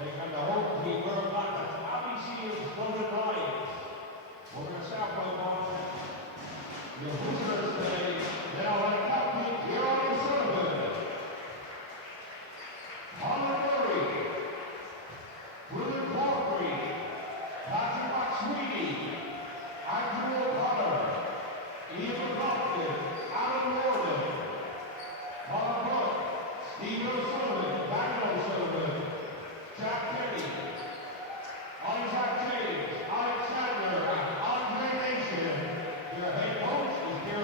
They come to hope he will not. Abbey is floated right. Over the Southwell Bond. Your visitors today, now on Captain Gary Sullivan. Ballincollig. William Corkery. Patrick McSweeney. Andrew O'Connor. Ian McLaughlin. Alan Morgan. Colin Buck. Stephen O'Sullivan. Daniel O'Sullivan. Jack Kenny. Isaac James. Alexander and Andre Nation. Your head coach is Gary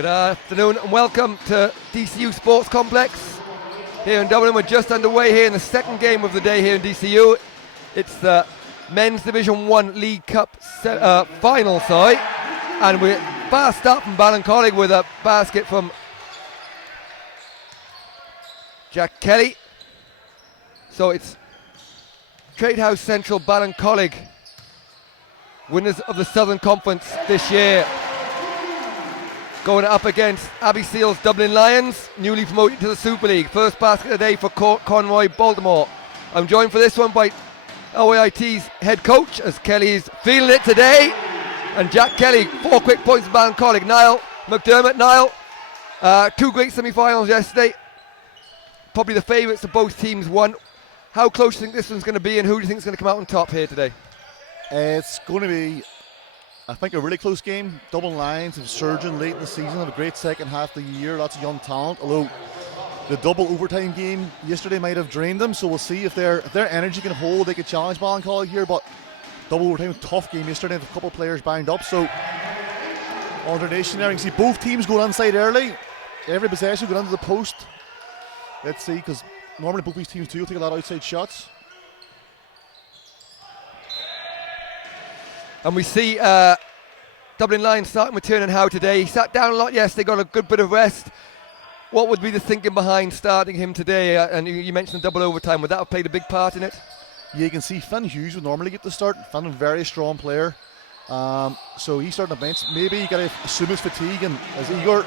Good afternoon and welcome to DCU Sports Complex here in Dublin. We're just underway here in the second game of the day here in DCU. It's the Men's Division 1 League Cup final side, and we're fast up from Ballincollig with a basket from Jack Kelly. So it's Tradehouse Central Ballincollig, winners of the Southern Conference this year, going up against Abbey Dublin Lions, newly promoted to the Super League. First basket of the day for Conroy Baltimore. I'm joined for this one by OAIT's head coach, as Kelly's feeling it today. And Jack Kelly, 4 quick points for Ballincollig. Niall McDermott. Niall, 2 great semi-finals yesterday. Probably the favourites of both teams won. How close do you think this one's going to be, and who do you think is going to come out on top here today? It's going to be, I think, a really close game. Dublin Lions have surging late in the season, have a great second half of the year, lots of young talent, although the double overtime game yesterday might have drained them, so we'll see if their energy can hold. They could challenge Ballincollig here, but double overtime, tough game yesterday, with a couple of players banged up, so alternation there. You can see both teams going inside early, every possession going into the post. Let's see, because normally both these teams do take a lot of outside shots. And we see Dublin Lions starting with Tiernan Howe today. He sat down a lot yesterday, got a good bit of rest. What would be the thinking behind starting him today? And you mentioned the double overtime. Would that have played a big part in it? Yeah, you can see Finn Hughes would normally get the start. Finn, a very strong player. So he's starting the bench. Maybe you got to assume his fatigue, and as Igor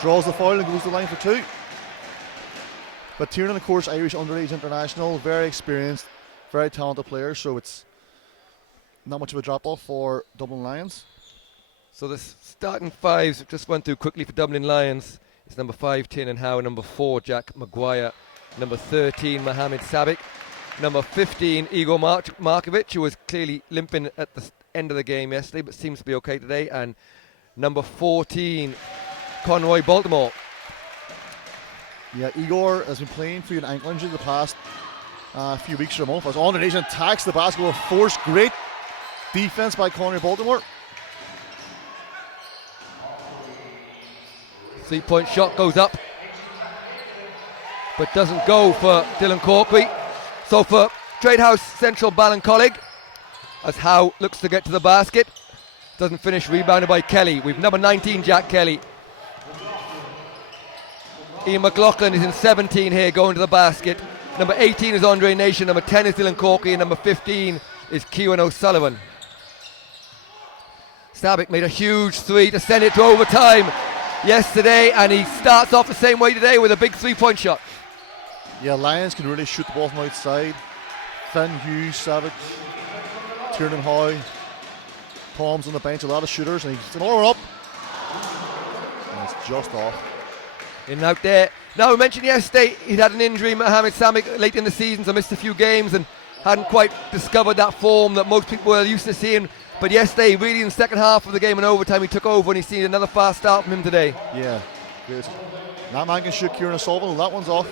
draws the foul and goes to the line for 2. But Tiernan, of course, Irish underage international, very experienced, very talented player. So it's not much of a drop-off for Dublin Lions. So the starting fives just went through quickly for Dublin Lions. It's number 5, Tiernan Howe, number 4, Jack Maguire, number 13, Mohamed Sabic, number 15, Igor Markovic, who was clearly limping at the end of the game yesterday, but seems to be okay today, and number 14, Conroy Baltimore. Yeah, Igor has been playing through an ankle injury the past few weeks or a month. As alternation attacks the basket with force. Great defense by Conroy Baltimore. 3-point shot goes up, but doesn't go for Dylan Corkery. So for Tradehouse Central Ballincollig, as Howe looks to get to the basket, doesn't finish, rebounded by Kelly. We've number 19, Jack Kelly. Ian McLaughlin is in 17 here, going to the basket. Number 18 is Andre Nation, number 10 is Dylan Corkery, and number 15 is Kieran O'Sullivan. Sabic made a huge 3 to send it to overtime yesterday, and he starts off the same way today with a big 3-point shot. Yeah, Lions can really shoot the ball from outside. Finn Hughes, Sabic, Tiernan Howe, Tom's on the bench, a lot of shooters, and he's an all up. And it's just off. In and out there. Now, we mentioned yesterday he'd had an injury, Mohamed Sabic, late in the season, so missed a few games and hadn't quite discovered that form that most people were used to seeing. But yesterday, really in the second half of the game in overtime, he took over, and he's seen another fast start from him today. Yeah, good. That man can shoot, Kieran O'Sullivan. That one's off.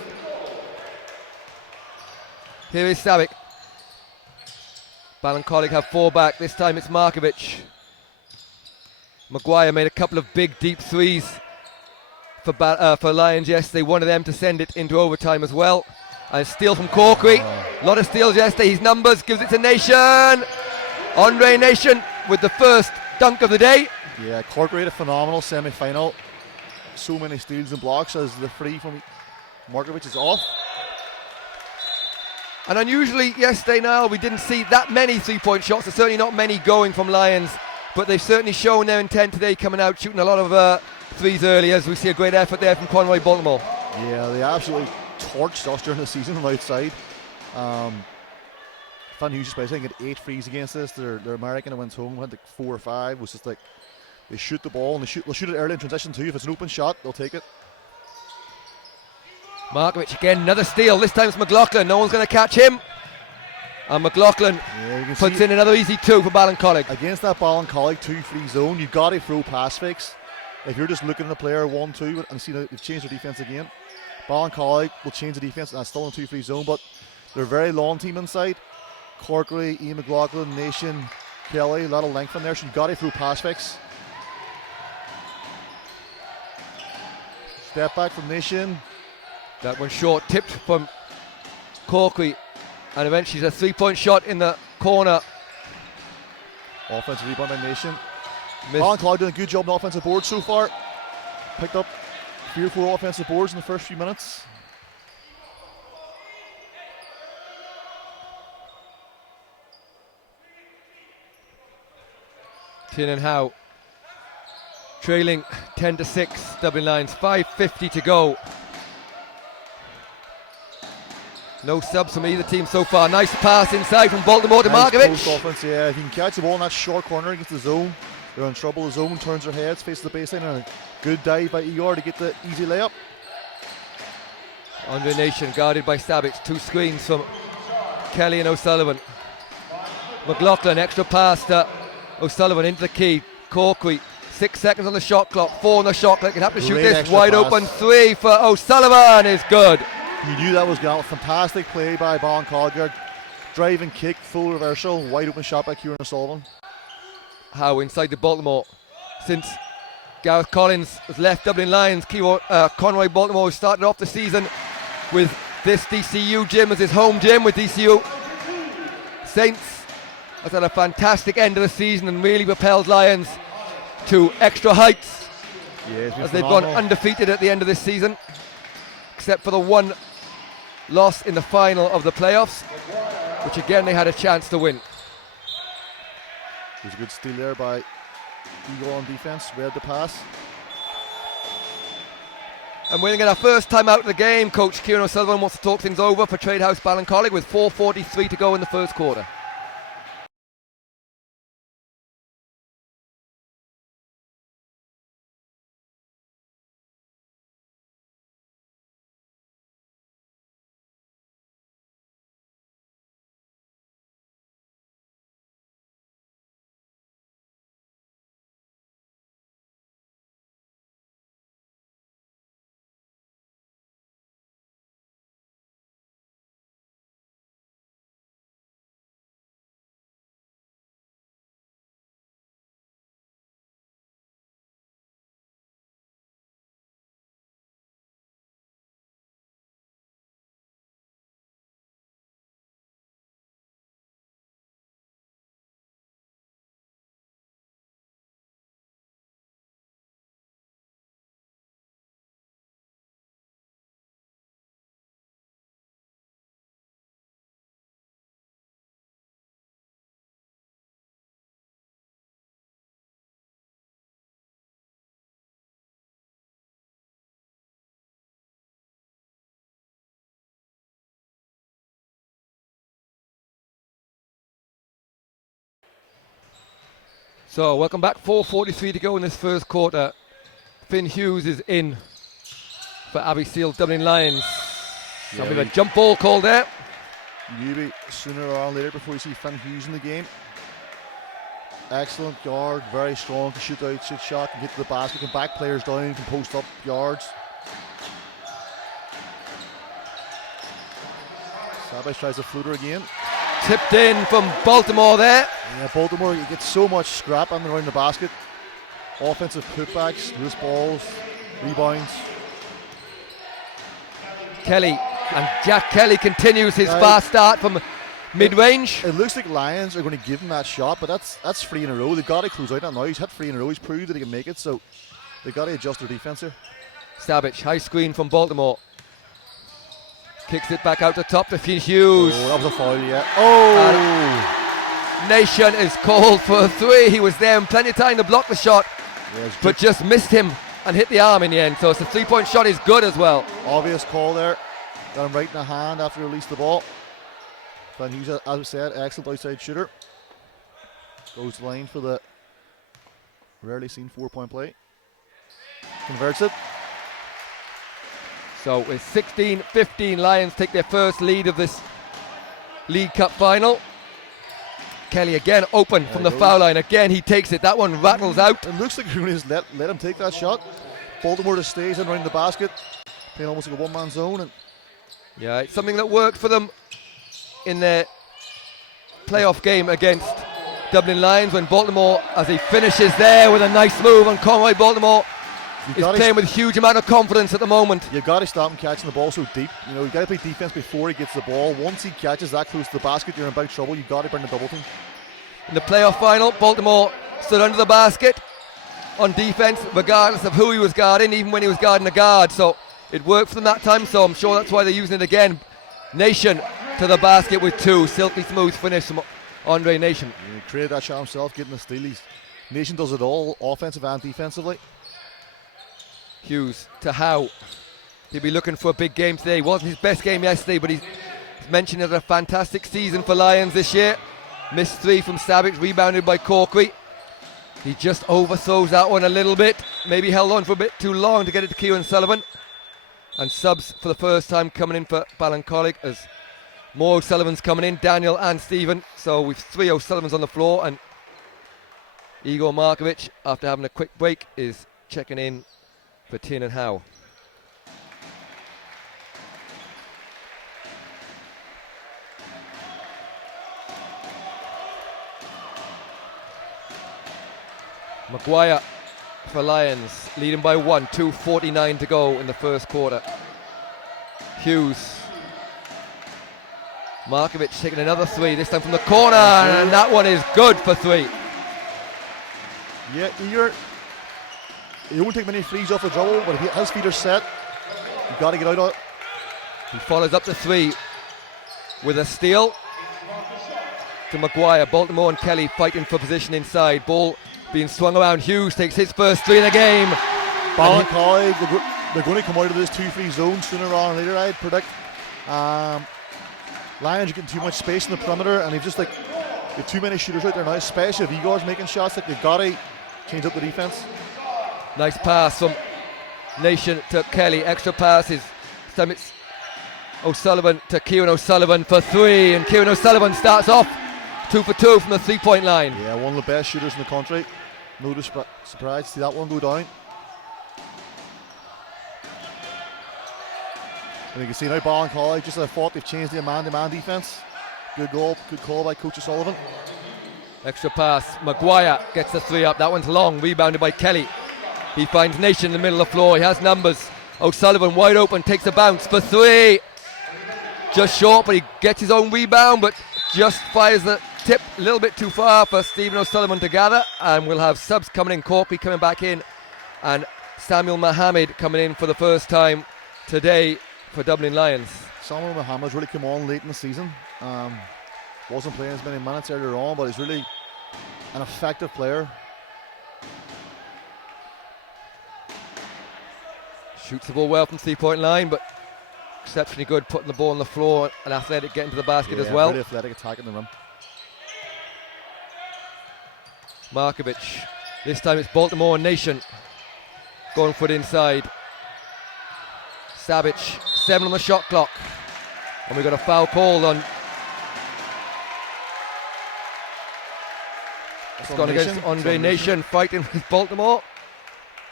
Here is Sabic. Ballincollig have 4 back. This time it's Markovic. Maguire made a couple of big, deep threes for Lions yesterday. One of them to send it into overtime as well. And steal from Corkery. A lot of steals yesterday. His numbers gives it to Nation. Andre Nation with the first dunk of the day. Yeah, Corkery had a phenomenal semi-final. So many steals and blocks as the free from Markovic is off. And unusually yesterday, Niall, we didn't see that many 3-point shots. There's certainly not many going from Lions, but they've certainly shown their intent today, coming out shooting a lot of threes early, as we see a great effort there from Conroy Baltimore. Yeah, they absolutely torched us during the season from outside. Finn Hughes I think had 8 frees against this. They're American and went home, had like 4 or 5. It was just like they shoot the ball, and they'll shoot it early in transition too. If it's an open shot, they'll take it. Markovic again, another steal. This time it's McLaughlin. No one's going to catch him. And McLaughlin puts in another easy 2 for Ballincollig. Against that Ballincollig 2-free zone, you've got to throw pass fakes. If you're just looking at a player 1-2 and see they've changed their defense again, Ballincollig will change the defense, and it's still in a 2-free zone, but they're a very long team inside. Corkery, Ian McLaughlin, Nation, Kelly, a lot of length in there, so you've got to throw pass fakes. Step back from Nation. That one short, tipped from Corky, and eventually a 3-point shot in the corner. Offensive rebound by Nation. Missed. Ballincollig doing a good job on the offensive board so far. Picked up 3 or 4 offensive boards in the first few minutes. Tin and Howe trailing 10-6. Dublin Lions, 5:50 to go. No subs from either team so far. Nice pass inside from Baltimore to Nice Markovic. post offense, yeah. If you can catch the ball in that short corner against the zone, they're in trouble. The zone turns their heads, faces the baseline, and a good dive by ER to get the easy layup. Andre Nation guarded by Stabic. 2 screens from Kelly and O'Sullivan. McLaughlin, extra pass to O'Sullivan into the key. Corky, 6 seconds on the shot clock. 4 on the shot clock. He'd have to shoot Great this. extra Wide pass. open 3 for O'Sullivan is good. You knew that was going. Fantastic play by Ballincollig. Driving kick, full reversal, wide open shot by Kieran O'Sullivan. Howe inside the Baltimore. Since Gareth Collins has left Dublin Lions, Conroy Baltimore started off the season with this DCU gym as his home gym with DCU. Saints has had a fantastic end of the season and really propelled Lions to extra heights as they've gone undefeated at the end of this season, except for the one loss in the final of the playoffs, which again they had a chance to win. There's a good steal there by Eagle on defense, read the pass. And winning it our first time out of the game, Coach Kieran O'Sullivan wants to talk things over for Tradehouse Ballincollig with 4:43 to go in the first quarter. So welcome back, 4:43 to go in this first quarter. Finn Hughes is in for Abbey Seal Dublin Lions. There'll be a jump ball called there. Maybe sooner or later before you see Finn Hughes in the game. Excellent guard, very strong, can shoot out, shoot shot, can get to the basket, can back players down, can post up yards. Sabic tries a floater again. Tipped in from Baltimore there. Yeah, Baltimore, you get so much scrap on and around the basket. Offensive putbacks, loose balls, rebounds. Kelly, and Jack Kelly continues his fast start from mid-range. It looks like Lions are going to give him that shot, but that's 3 in a row. They've got to close out that now. He's hit 3 in a row. He's proved that he can make it, so they've got to adjust their defense here. Stabic, high screen from Baltimore. Kicks it back out the top to Finn Hughes. Oh, that was a foul, yeah. Oh! Nation is called for a 3. He was there in plenty of time to block the shot, but just missed him and hit the arm in the end. So it's a 3-point shot is good as well. Obvious call there. Got him right in the hand after he released the ball. Finn Hughes, as we said, excellent outside shooter. Goes to the line for the rarely seen 4-point play. Converts it. So with 16-15, Lions take their first lead of this League Cup final. Kelly again open from the foul line. Again he takes it. That one rattles out. It looks like Rooney just let him take that shot. Baltimore just stays in around the basket, playing almost like a one-man zone. And yeah, it's something that worked for them in their playoff game against Dublin Lions when Baltimore, as he finishes there with a nice move on Conroy Baltimore, is playing with huge amount of confidence at the moment. You've got to stop him catching the ball so deep. You know, you've got to play defense before he gets the ball. Once he catches that close to the basket, you're in big trouble. You've got to bring the double team. In the playoff final, Baltimore stood under the basket on defense, regardless of who he was guarding, even when he was guarding a guard. So it worked for them that time, so I'm sure that's why they're using it again. Nation to the basket with 2. Silky smooth finish from Andre Nation. He created that shot himself, getting the steal. Nation does it all, offensive and defensively. Hughes to Howe. He'll be looking for a big game today. Wasn't his best game yesterday, but he's mentioned it as a fantastic season for Lions this year. Missed 3 from Savic, rebounded by Corkery. He just overthrows that one a little bit. Maybe held on for a bit too long to get it to Kieran Sullivan. And subs for the first time coming in for Ballincollig as more O'Sullivans coming in, Daniel and Stephen. So we've 3 O'Sullivans on the floor, and Igor Markovic, after having a quick break, is checking in for Tiernan Howe. Maguire for Lions, leading by 1, 2:49 to go in the first quarter. Hughes. Markovic taking another 3, this time from the corner, and that one is good for 3. Yeah, he won't take many threes off the dribble, but if his feet are set, you've got to get out of it. He follows up to 3 with a steal to Maguire. Baltimore and Kelly fighting for position inside. Ball being swung around. Hughes takes his first 3 in the game. Ballincollig, they're going to come out of this 2-3 zone sooner rather than later, I'd predict. Lions are getting too much space in the perimeter, and they've too many shooters out there now, especially if Igor's making shots. They've got to change up the defense. Nice pass from Nation to Kelly. Extra passes. This time it's O'Sullivan to Kieran O'Sullivan for 3, and Kieran O'Sullivan starts off 2 for 2 from the 3-point line. Yeah, one of the best shooters in the country. No surprise to see that one go down. And you can see now Ballincollig, just as I thought, they've changed the man-to-man defense. Good goal, good call by Coach O'Sullivan. Extra pass. Maguire gets the 3 up. That one's long, rebounded by Kelly. He finds Nation in the middle of the floor. He has numbers. O'Sullivan wide open, takes a bounce for 3. Just short, but he gets his own rebound, but just fires the tip a little bit too far for Stephen O'Sullivan to gather. And we'll have subs coming in. Corky coming back in, and Samuel Mohammed coming in for the first time today for Dublin Lions. Samuel Mohammed's really come on late in the season. Wasn't playing as many minutes earlier on, but he's really an effective player. Shoots the ball well from 3-point line, but exceptionally good putting the ball on the floor and athletic getting to the basket as well. Really athletic attacking the rim. Markovic. This time it's Baltimore and Nation going for it inside. Savic, 7 on the shot clock. And we've got a foul called on. It's gone against Andre Nation fighting with Baltimore.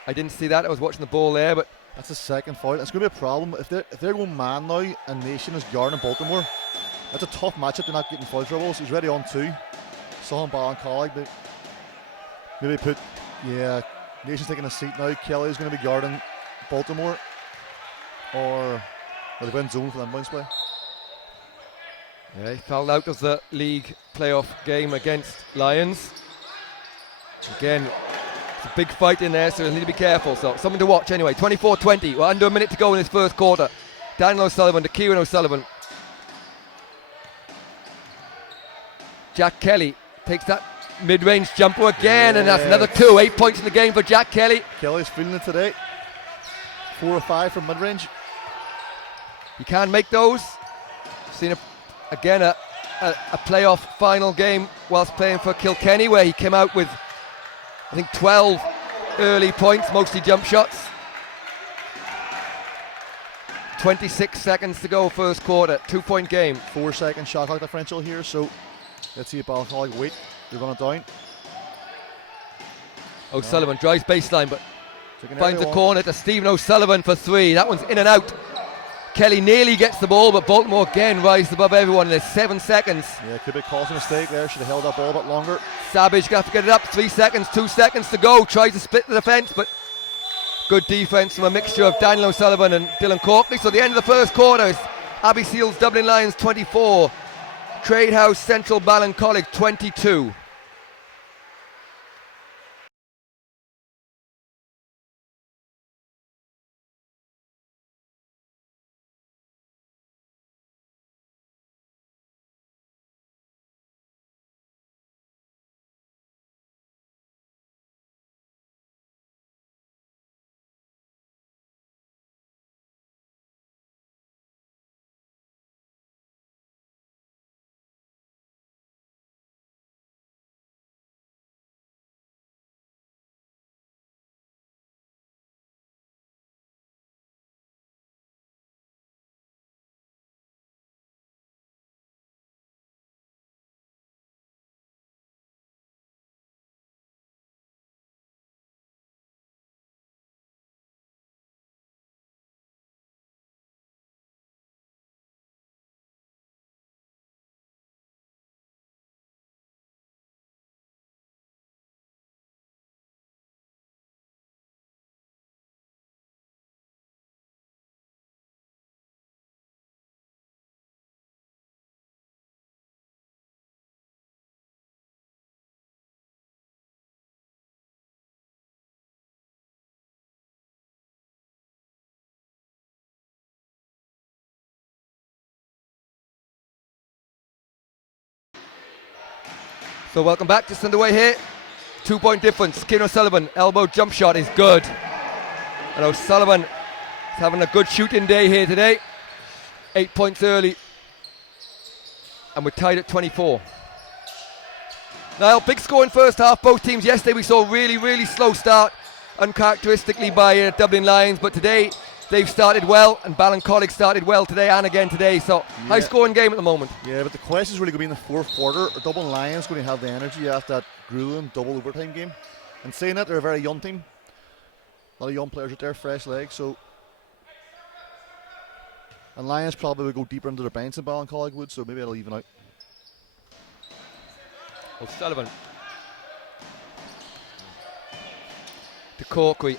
I didn't see that. I was watching the ball there, but that's the second foul. It's going to be a problem if they're going man now and Nation is guarding Baltimore. That's a tough matchup. They're not getting foul troubles. He's ready on 2. Saw him Ballincollig, but maybe Nation's taking a seat now. Kelly's going to be guarding Baltimore, or they went zone for them bounce play. Yeah, he fouled out of the league playoff game against Lions. Again, it's a big fight in there, so they need to be careful. So something to watch anyway. 24-20. We're under a minute to go in this first quarter. Daniel O'Sullivan to Kieran O'Sullivan. Jack Kelly takes that mid-range jumper again, and that's another 2. 8 points in the game for Jack Kelly. Kelly's feeling it today. 4 or 5 from mid-range. You can make those. Seen a playoff final game whilst playing for Kilkenny, where he came out with, I think, 12 early points, mostly jump shots. 26 seconds to go, first quarter, 2-point game. 4-second shot clock differential here, so let's see if Ballincollig wait. They're running down. O'Sullivan drives baseline, but finds the corner to Stephen O'Sullivan for 3. That one's in and out. Kelly nearly gets the ball, but Baltimore again rises above everyone. There's 7 seconds. Yeah, could be causing a mistake there. Should have held that ball a bit longer. Savage got to get it up. 3 seconds, 2 seconds to go. Tries to split the defense, but Good defence from a mixture of Daniel O'Sullivan and Dylan Corkley. So the end of the first quarter is Abbey Seals Dublin Lions 24, Tradehouse Central Ballincollig 22. So welcome back, just underway here. 2-point difference. Kieran O'Sullivan, elbow jump shot is good. And O'Sullivan is having a good shooting day here today. 8 points early. And we're tied at 24. Now, big score in first half. Both teams yesterday we saw really slow start, uncharacteristically by Dublin Lions. But today they've started well, and Ballincollig started well today and again today. So high scoring game at the moment. Yeah, but the question is really going to be in the fourth quarter. Are Dublin Lions going to have the energy after that grueling double overtime game? And saying that, they're a very young team. A lot of young players out there, fresh legs. So, and Lions probably will go deeper into their bench than Ballincollig would, so maybe it'll even out. O'Sullivan to Corkery.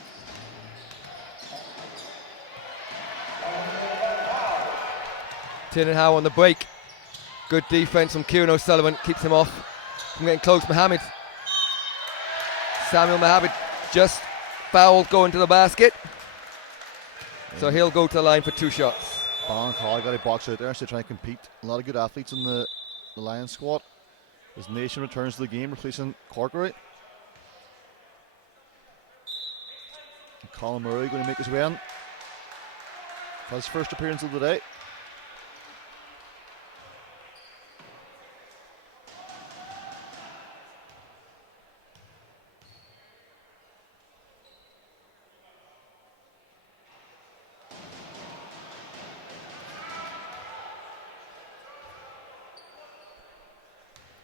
Tin and Howe on the break. Good defence from Kieran O'Sullivan, keeps him off from getting close. Mohammed. Samuel Mohammed just fouled going to the basket. So he'll go to the line for 2 shots. Ballincollig got a box out there, so they try and compete. A lot of good athletes in the Lions squad. As Nation returns to the game, replacing Corkery. Colin Murray going to make his way in. His first appearance of the day.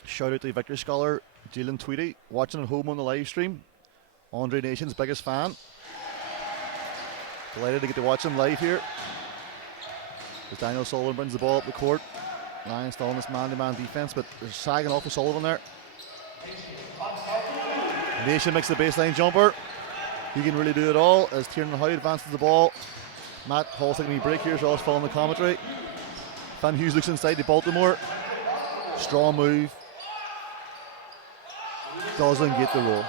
Shout out to Victory Scholar, Jalen Tweedy, watching at home on the live stream. Andre Nation's biggest fan. Delighted to get to watch him live here. As Daniel Sullivan brings the ball up the court. Lions still on this man-to-man defense, but they're sagging off with Sullivan there. Nation makes the baseline jumper. He can really do it all as Tiernan Howe advances the ball. Matt Hall's taking a break here, so I was following the commentary. Van Hughes looks inside to Baltimore. Strong move. Doesn't get the roll.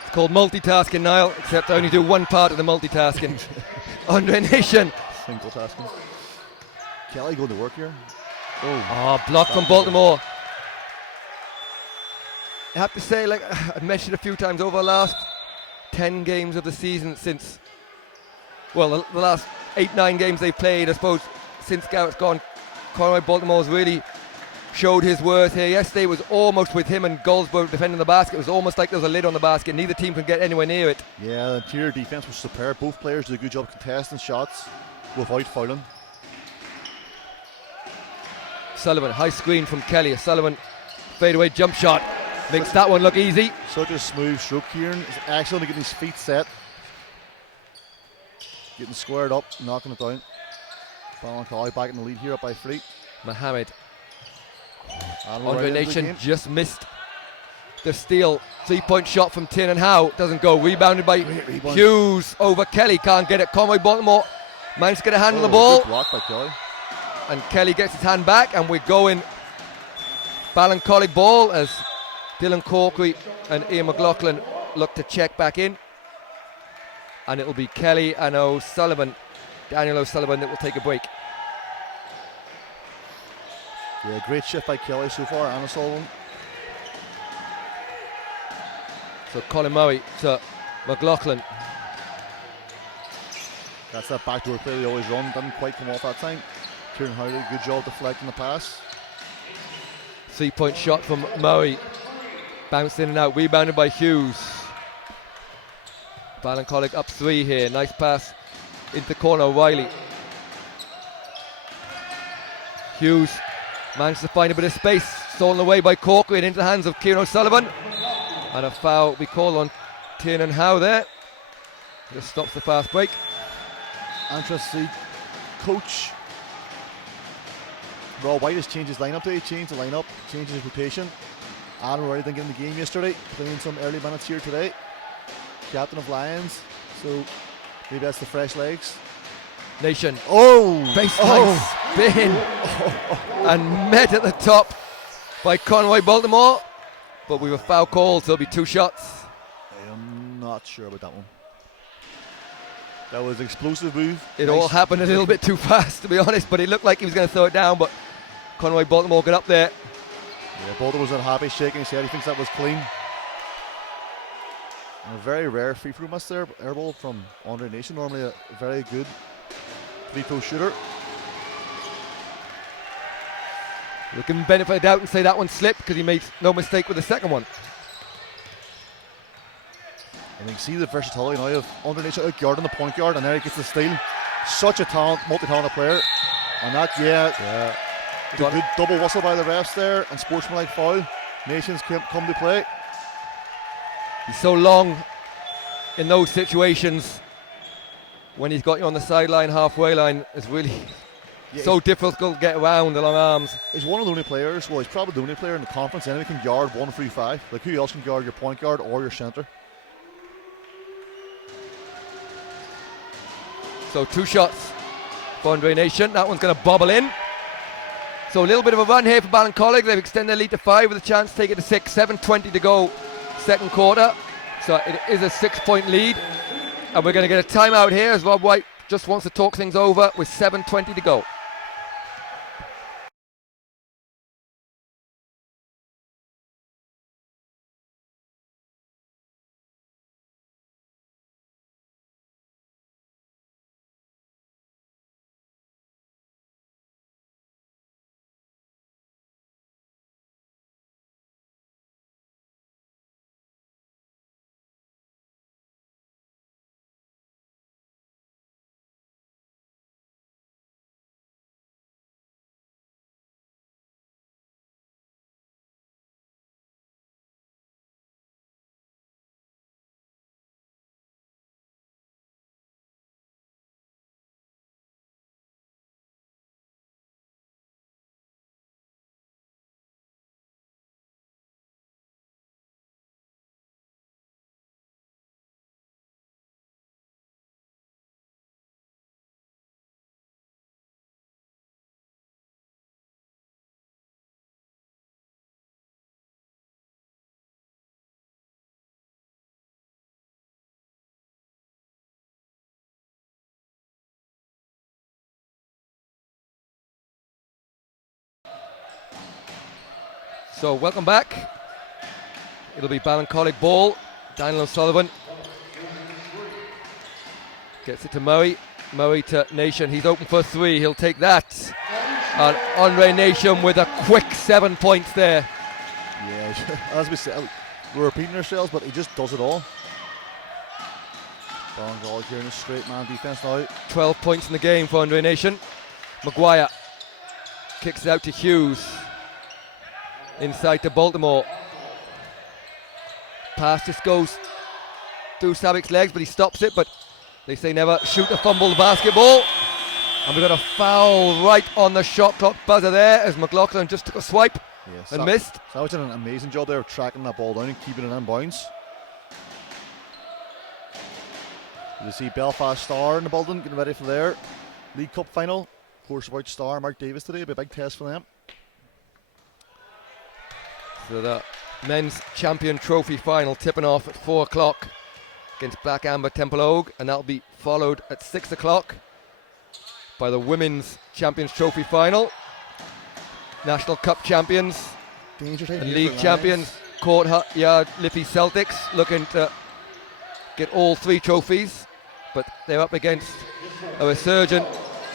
It's called multitasking, Niall, except I only do one part of the multitasking. Andre Nation. Single tasking. Kelly going to work here. Block from Baltimore. I have to say, like I've mentioned a few times, over the last 10 games of the season since, well, the last 8-9 games they've played, I suppose, since Garrett's gone, Conroy Baltimore's really showed his worth here. Yesterday was almost, with him and Goldsborough defending the basket, it was almost like there was a lid on the basket. Neither team could get anywhere near it. Yeah, the interior defense was superb. Both players did a good job contesting shots without fouling. Sullivan, high screen from Kelly. Sullivan, fadeaway jump shot. Makes that one look easy. Such a smooth stroke. Kieran is excellent at getting his feet set. Getting squared up, knocking it down. Ballincollig back in the lead here, up by 3. Mohammed. Right Andre Nation just missed the steal. 3-point shot from Tiernan Howe. Doesn't go. Rebounded by Hughes over Kelly. Can't get it. Conway Baltimore managed to get a hand on the ball. Good block by Kelly. And Kelly gets his hand back, and we're going Ballincollig ball as Dylan Corkery and Ian McLaughlin look to check back in. And it'll be Kelly and O'Sullivan, Daniel O'Sullivan, that will take a break. Yeah, great shift by Kelly so far, and O'Sullivan. So Colin Murray to McLaughlin. That's that backdoor play they always run. Didn't quite come off that time. Kieran Howley, good job deflecting the pass. 3-point shot from Murray. Bounced in and out. Rebounded by Hughes. Ballincollig up 3 here. Nice pass into the corner. O'Reilly. Hughes managed to find a bit of space. Stolen away by Corkery and into the hands of Kieran O'Sullivan. And a foul we call on Tiernan Howe there. Just stops the fast break. Interesting. Coach Rob White has changed his lineup today. Changed the lineup, changed his rotation. Adam already didn't get in the game yesterday. Playing some early minutes here today. Captain of Lions. So maybe that's the fresh legs. Nation. Oh! Baseline spin. And met at the top by Conway Baltimore. But we were foul called, so it'll be 2 shots. I'm not sure about that one. That was an explosive move. It all happened a little bit too fast, to be honest, but it looked like he was going to throw it down, but Conway Baltimore got up there. Yeah, Baltimore was unhappy, shaking his head. He thinks that was clean. And a very rare free throw miss there, air ball from Andre Nation. Normally a very good free throw shooter. We'll give him benefit of doubt and say that one slipped because he made no mistake with the second one. And you can see the versatility now of Andre Nation out guarding the point guard, and there he gets the steal. Such a multi-talented player. And that, yeah. A good double whistle by the refs there, and sportsmanlike foul. Nations come to play. He's so long in those situations when he's got you on the sideline, halfway line. It's really so difficult to get around the long arms. He's one of the only players, well, he's probably the only player in the conference anyway can guard 1-3-5. Like, who else can guard your point guard or your centre? So 2 shots for Andre Nation. That one's going to bobble in. So a little bit of a run here for Ballincollig. They've extended their lead to 5 with a chance to take it to 6. 7:20 to go, second quarter. So it is a 6-point lead. And we're going to get a timeout here as Rob White just wants to talk things over with 7:20 to go. So welcome back. It'll be Ballincollig ball. Daniel O'Sullivan gets it to Murray. Murray to Nation. He's open for 3. He'll take that. And Andre Nation with a quick 7 points there. Yeah, as we said, we're repeating ourselves, but he just does it all. Ballincollig here in a straight man defense now. 12 points in the game for Andre Nation. Maguire kicks it out to Hughes. Inside to Baltimore. Pass just goes through Savic's legs, but he stops it. But they say never shoot or fumble the basketball. And we've got a foul right on the shot clock buzzer there as McLaughlin just took a swipe. and missed. Savage did an amazing job there of tracking that ball down and keeping it in bounds. You see Belfast Star in the building, getting ready for their League Cup final. Of course, about Star, Mark Davis today, it'll be a big test for them. So the men's champion trophy final tipping off at 4 o'clock against Black Amber Templeogue, and that'll be followed at 6 o'clock by the women's champions trophy final. National Cup champions and league champions Courtyard Liffey Celtics looking to get all 3 trophies, but they're up against a resurgent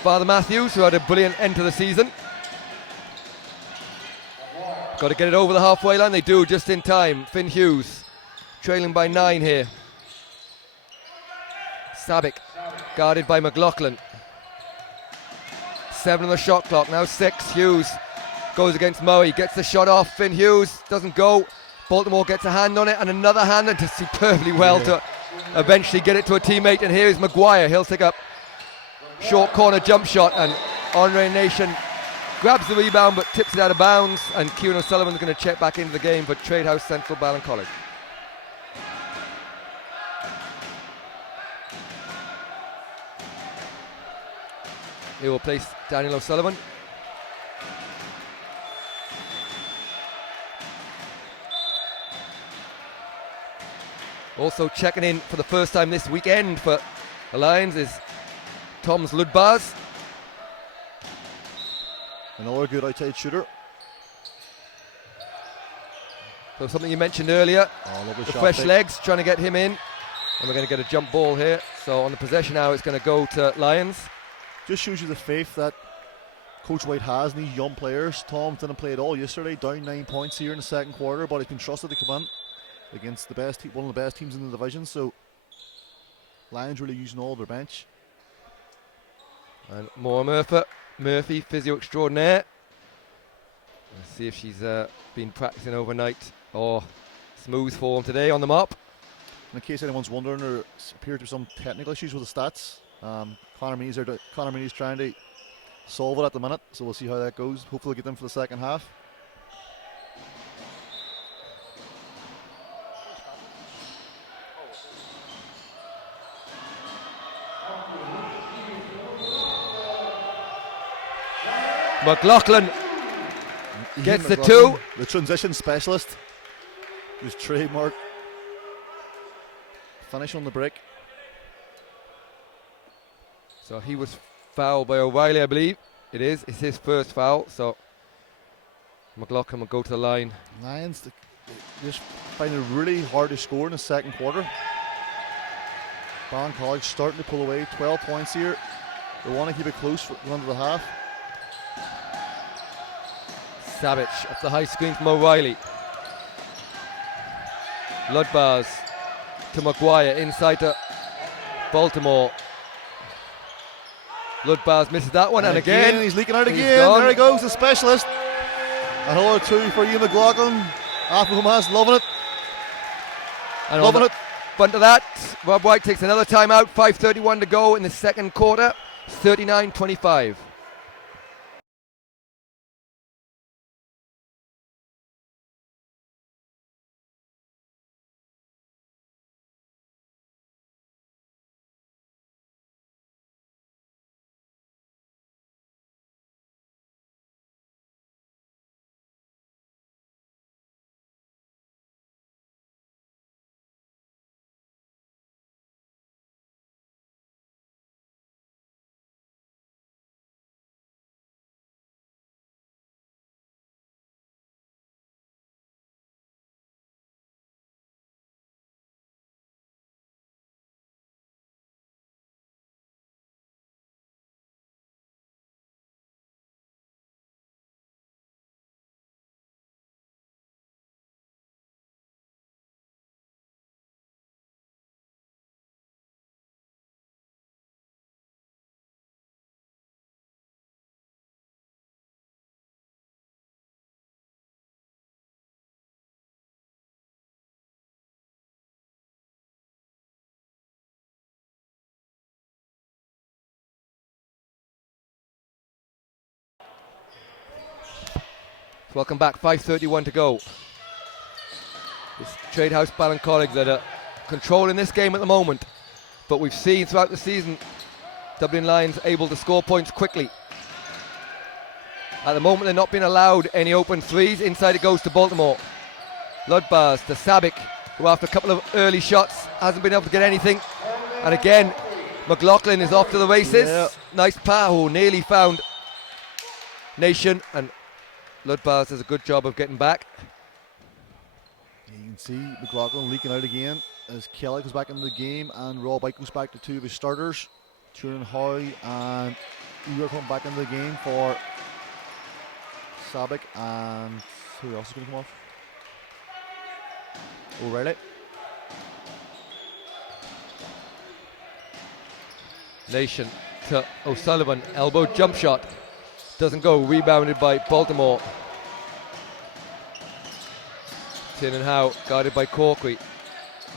Father Matthews, who had a brilliant end to the season. Got to get it over the halfway line. They do just in time. Finn Hughes trailing by 9 here. Sabic guarded by McLaughlin. 7 on the shot clock, now 6. Hughes goes against Murray, gets the shot off. Finn Hughes doesn't go. Baltimore gets a hand on it, and another hand, and does superbly well to eventually get it to a teammate. And here is Maguire. He'll take up short corner jump shot, and Andre Nation grabs the rebound but tips it out of bounds, and Kieran O'Sullivan's going to check back into the game for Tradehouse Central Ballincollig. He will place Daniel O'Sullivan. Also checking in for the first time this weekend for the Lions is Tom's Ludbars. Another good outside shooter. So something you mentioned earlier, the fresh pick. legs, trying to get him in. And we're going to get a jump ball here. So on the possession now, it's going to go to Lions. Just shows you the faith that Coach White has in these young players. Tom didn't play at all yesterday, down 9 points here in the second quarter, but he's been trusted to come in against the best one of the best teams in the division. So Lions really using all their bench. And Maura Murphy, physio extraordinaire. Let's see if she's been practicing overnight or smooth form today on the mop. In case anyone's wondering, there appear to be some technical issues with the stats. Connor Meany's trying to solve it at the minute, so we'll see how that goes. Hopefully we'll get them for the second half. McLaughlin gets the 2. The transition specialist. His trademark. Finish on the break. So he was fouled by O'Reilly, I believe. It's his first foul, so McLaughlin will go to the line. Lions just find it really hard to score in the second quarter. Ballincollig starting to pull away, 12 points here. They want to keep it close for the end of the half. Savage up the high screen from O'Reilly. Ludbars to Maguire, inside to Baltimore. Ludbars misses that one, and again he's leaking out again. There he goes, the specialist. Another 2 for Ian McLaughlin. Applemas loving it. And loving it. But to that, Rob White takes another timeout. 5:31 to go in the second quarter. 39-25. Welcome back, 5:31 to go. It's Tradehouse Ballincollig that are controlling this game at the moment, but we've seen throughout the season Dublin Lions able to score points quickly. At the moment they're not being allowed any open threes. Inside it goes to Baltimore. Ludbars to Sabic, who after a couple of early shots hasn't been able to get anything. And again, McLaughlin is off to the races. Yeah. Nice pass, nearly found Nation, and Ludbars does a good job of getting back. You can see McLaughlin leaking out again as Kelly goes back into the game and Rob Ike goes back to two of his starters. Turin Howe and Igor coming back into the game for Sabic, and who else is going to come off? O'Reilly. Nation to O'Sullivan, elbow jump shot. Doesn't go, rebounded by Baltimore. Tin and Howe, guarded by Corkery.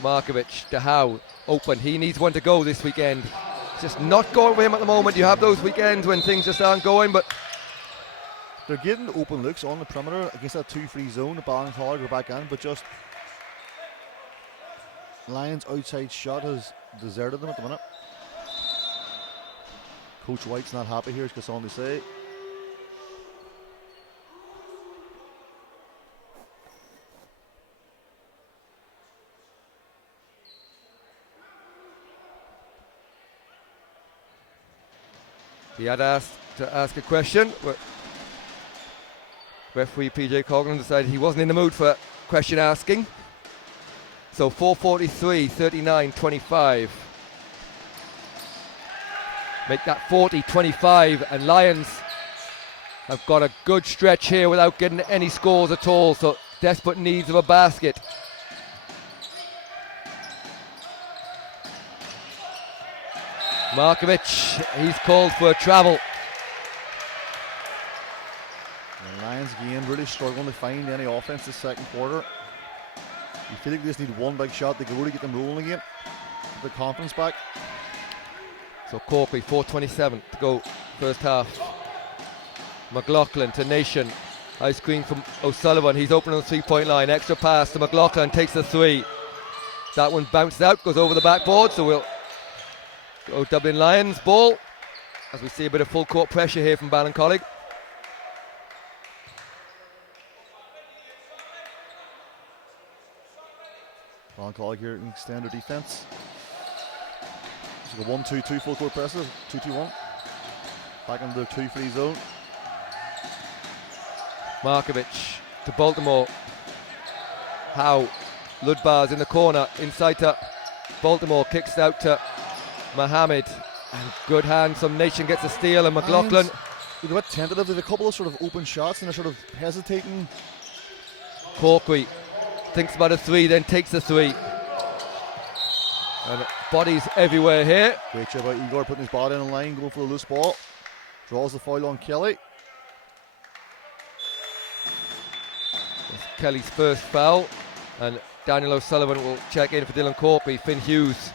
Markovic to Howe, open. He needs one to go this weekend. Just not going for him at the moment. You have those weekends when things just aren't going, but they're getting open looks on the perimeter against that 2-3 zone. The Ballincollig are back in, but just Lions' outside shot has deserted them at the minute. Coach White's not happy here, he's got something to say. he had asked to ask a question. Referee PJ Coughlin decided he wasn't in the mood for question asking. So 4:43, 39-25. Make that 40-25, and Lions have got a good stretch here without getting any scores at all, so desperate needs of a basket. Markovic, he's called for a travel. The Lions again really struggling to find any offense this second quarter. You feel like they just need one big shot, they can really get them rolling again. Get their confidence back. So Corkery, 4:27 to go first half. McLaughlin to Nation. High screen from O'Sullivan. He's open on the 3-point line. Extra pass to McLaughlin, takes the three. That one bounced out, goes over the backboard, so we'll go Dublin Lions ball as we see a bit of full court pressure here from Ballincollig. Ballincollig here in standard defense. So the 1-2-2 full court presses, 2-2-1. Back into the 2-3 zone. Markovic to Baltimore. Howe, Ludbars in the corner, inside to Baltimore, kicks out to Mohammed. And good hand, some Nation gets a steal, and McLaughlin. They're a bit tentative, there's a couple of sort of open shots and they're sort of hesitating. Corkery thinks about a three, then takes the three. And bodies everywhere here. Great job by Igor putting his body in the line, going for a loose ball. Draws the foul on Kelly. It's Kelly's first foul, and Daniel O'Sullivan will check in for Dylan Corkery. Finn Hughes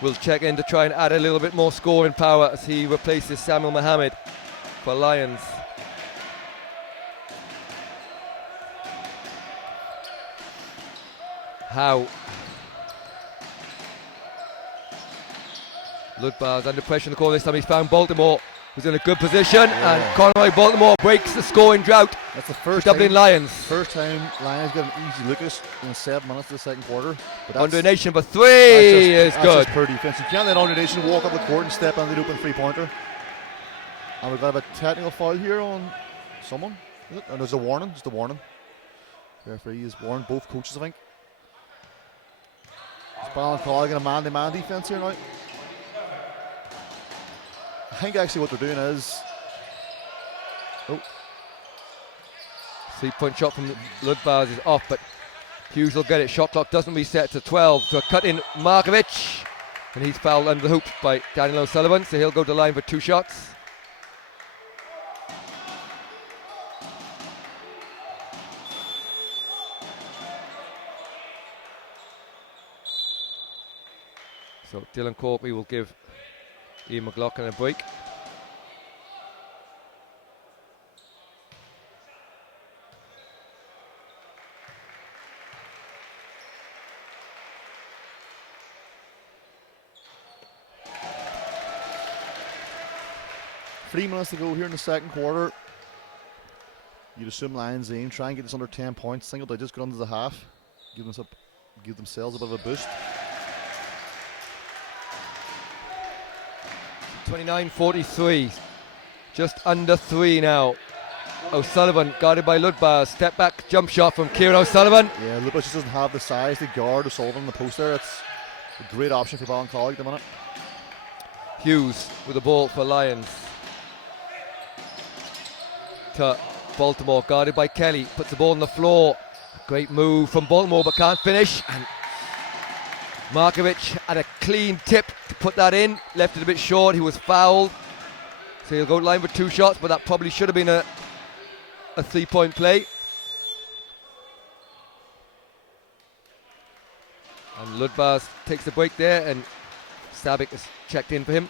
will check in to try and add a little bit more scoring power as he replaces Samuel Mohammed for Lions. Howe. Ludbars under pressure in the corner this time. He's found Baltimore, who's in a good position, and Conroy Baltimore breaks the scoring drought. That's the first Dublin time, Lions. First time Lions got an easy look in 7 minutes of the second quarter. But Under Nation for three is good. That's poor defense. You can't let Under Nation walk up the court and step on the open three-pointer. And we've got a technical foul here on someone. Is it? And there's a warning. Just a warning. The referee has warned both coaches, I think. It's Ballincollig in a man-to-man defense here now. I think actually what they're doing is... Oh. 3-point shot from Ludbars is off, but Hughes will get it. Shot clock doesn't reset to 12. To a cut in Markovic, and he's fouled under the hoop by Daniel O'Sullivan, so he'll go to the line for 2 shots. So Dylan Corkery will give Ian McLaughlin a break. 3 minutes to go here in the second quarter. You'd assume Lions aim, try and get this under 10 points. Single digits, go under the half. Give themselves a bit of a boost. 29-43. Just under 3 now. O'Sullivan guarded by Ludbars. Step back jump shot from Kieran O'Sullivan. Yeah, Ludbars just doesn't have the size to guard O'Sullivan in the post there. It's a great option for Ballincollig at the minute. Hughes with the ball for Lions. To Baltimore, guarded by Kelly. Puts the ball on the floor. Great move from Baltimore, but can't finish. And Markovic had a clean tip to put that in. Left it a bit short. He was fouled. So he'll go line for 2 shots, but that probably should have been a 3-point play. And Ludbars takes the break there, and Sabic has checked in for him.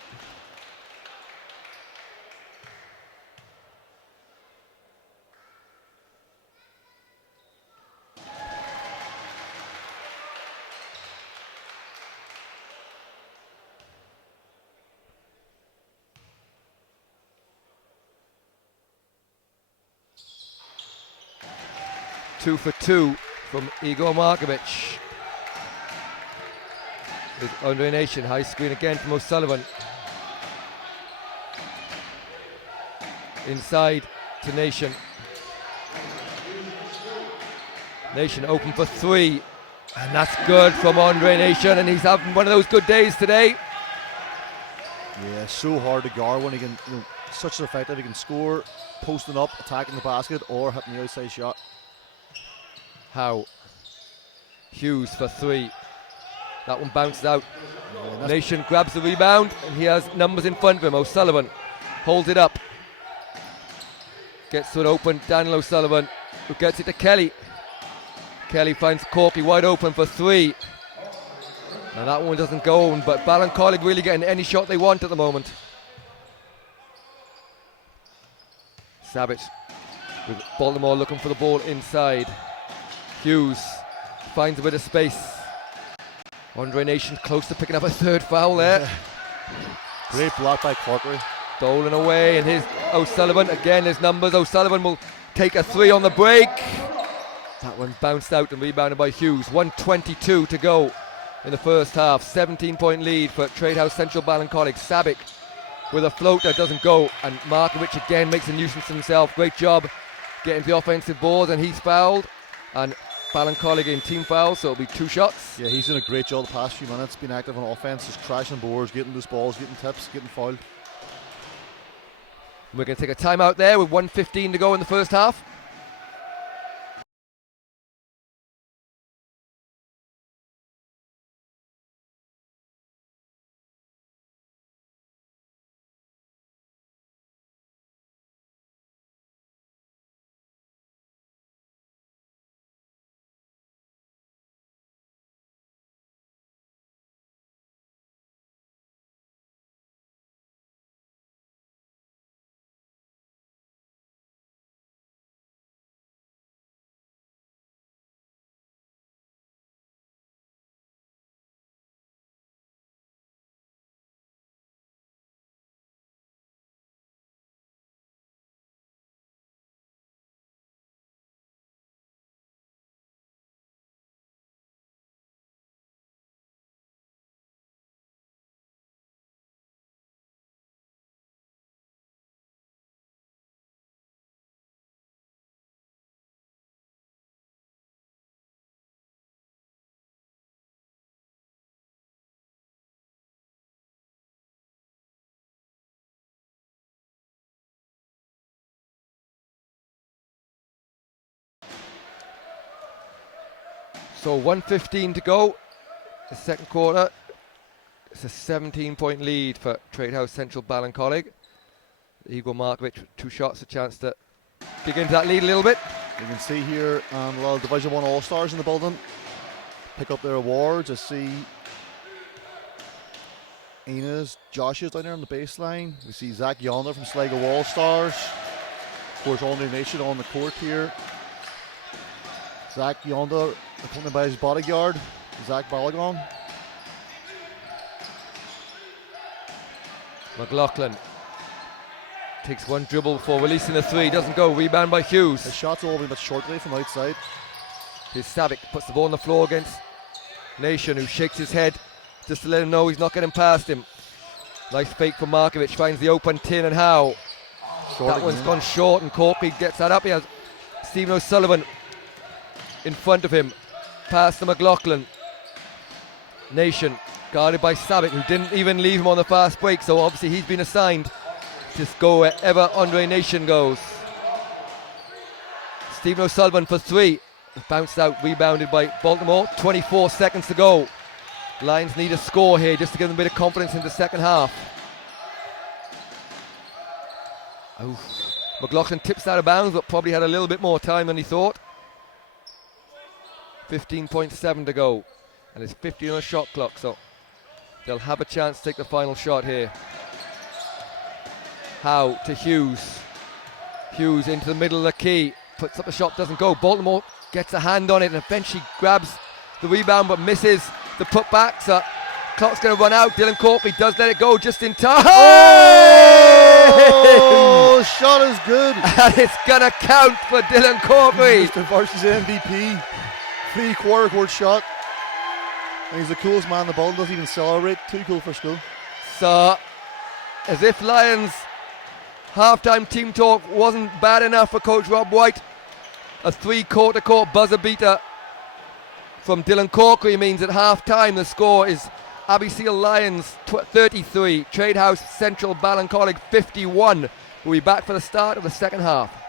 Two for 2 from Igor Markovic. With Andre Nation, high screen again from O'Sullivan. Inside to Nation. Nation open for 3. And that's good from Andre Nation, and he's having one of those good days today. Yeah, so hard to guard when he can, such an effective. He can score, posting up, attacking the basket, or hitting the outside shot. Howe. Hughes for 3. That one bounced out. Yeah, Nation grabs the rebound, and he has numbers in front of him. O'Sullivan holds it up. Gets to it open. Daniel O'Sullivan, who gets it to Kelly. Kelly finds Corky wide open for 3. And that one doesn't go, but Ballincollig really getting any shot they want at the moment. Sabic with Baltimore looking for the ball inside. Hughes finds a bit of space. Andre Nation close to picking up a 3rd foul there. Great block by Corkery. Dolan away, and his O'Sullivan, again his numbers. O'Sullivan will take a 3 on the break. That one bounced out and rebounded by Hughes. 1:22 to go in the first half. 17-point lead for Tradehouse Central Ballincollig. Sabic with a float that doesn't go, and Markovic again makes a nuisance of himself. Great job getting the offensive boards, and he's fouled. And Ballincollig in team foul, so it'll be 2 shots. Yeah, he's done a great job the past few minutes, being active on offense, just crashing boards, getting loose balls, getting tips, getting fouled. We're going to take a timeout there with 1:15 to go in the first half. So 1:15 to go, the second quarter. It's a 17-point lead for Tradehouse Central Ballincollig. Igor Markovic with 2 shots, a chance to dig into that lead a little bit. You can see here a lot of Division 1 All-Stars in the building pick up their awards. I see Ena's, Josh's down there on the baseline. We see Zach Yonder from Sligo All-Stars. Of course, Andre Nation on the court here. Zach Yonder accompanied by his bodyguard, Zach Balogun. McLaughlin Takes one dribble before releasing the three. Doesn't go. Rebound by Hughes. The shot's all been a bit short today from outside. Here's Savic. Puts the ball on the floor against Nation, who shakes his head just to let him know he's not getting past him. Nice fake from Markovic. Finds the open Tin and Howe. Short That one's again. gone short, and Corky gets that up. He has Stephen O'Sullivan in front of him. Pass to McLaughlin. Nation guarded by Savic, who didn't even leave him on the fast break, so obviously he's been assigned to go wherever Andre Nation goes. Stephen O'Sullivan for three. Bounced out, rebounded by Baltimore. 24 seconds to go. Lions need a score here just to give them a bit of confidence in the second half. Oof. McLaughlin tips out of bounds, but probably had a little bit more time than he thought. 15.7 to go. And it's 50 on a shot clock, so they'll have a chance to take the final shot here. Howe to Hughes. Hughes into the middle of the key. Puts up a shot, doesn't go. Baltimore gets a hand on it and eventually grabs the rebound but misses the putback. So clock's going to run out. Dylan Corkley does let it go just in time. Oh, shot is good. And it's going to count for Dylan Corkley. Mr. Varshy's MVP. 3/4 court shot. And he's the coolest man in the ball. Doesn't even celebrate. Too cool for school. So, as if Lions halftime team talk wasn't bad enough for Coach Rob White, a 3-quarter-court buzzer beater from Dylan Corkery means at halftime the score is Abbey Seal Lions 33, Tradehouse Central Ballincollig 51. We'll be back for the start of the second half.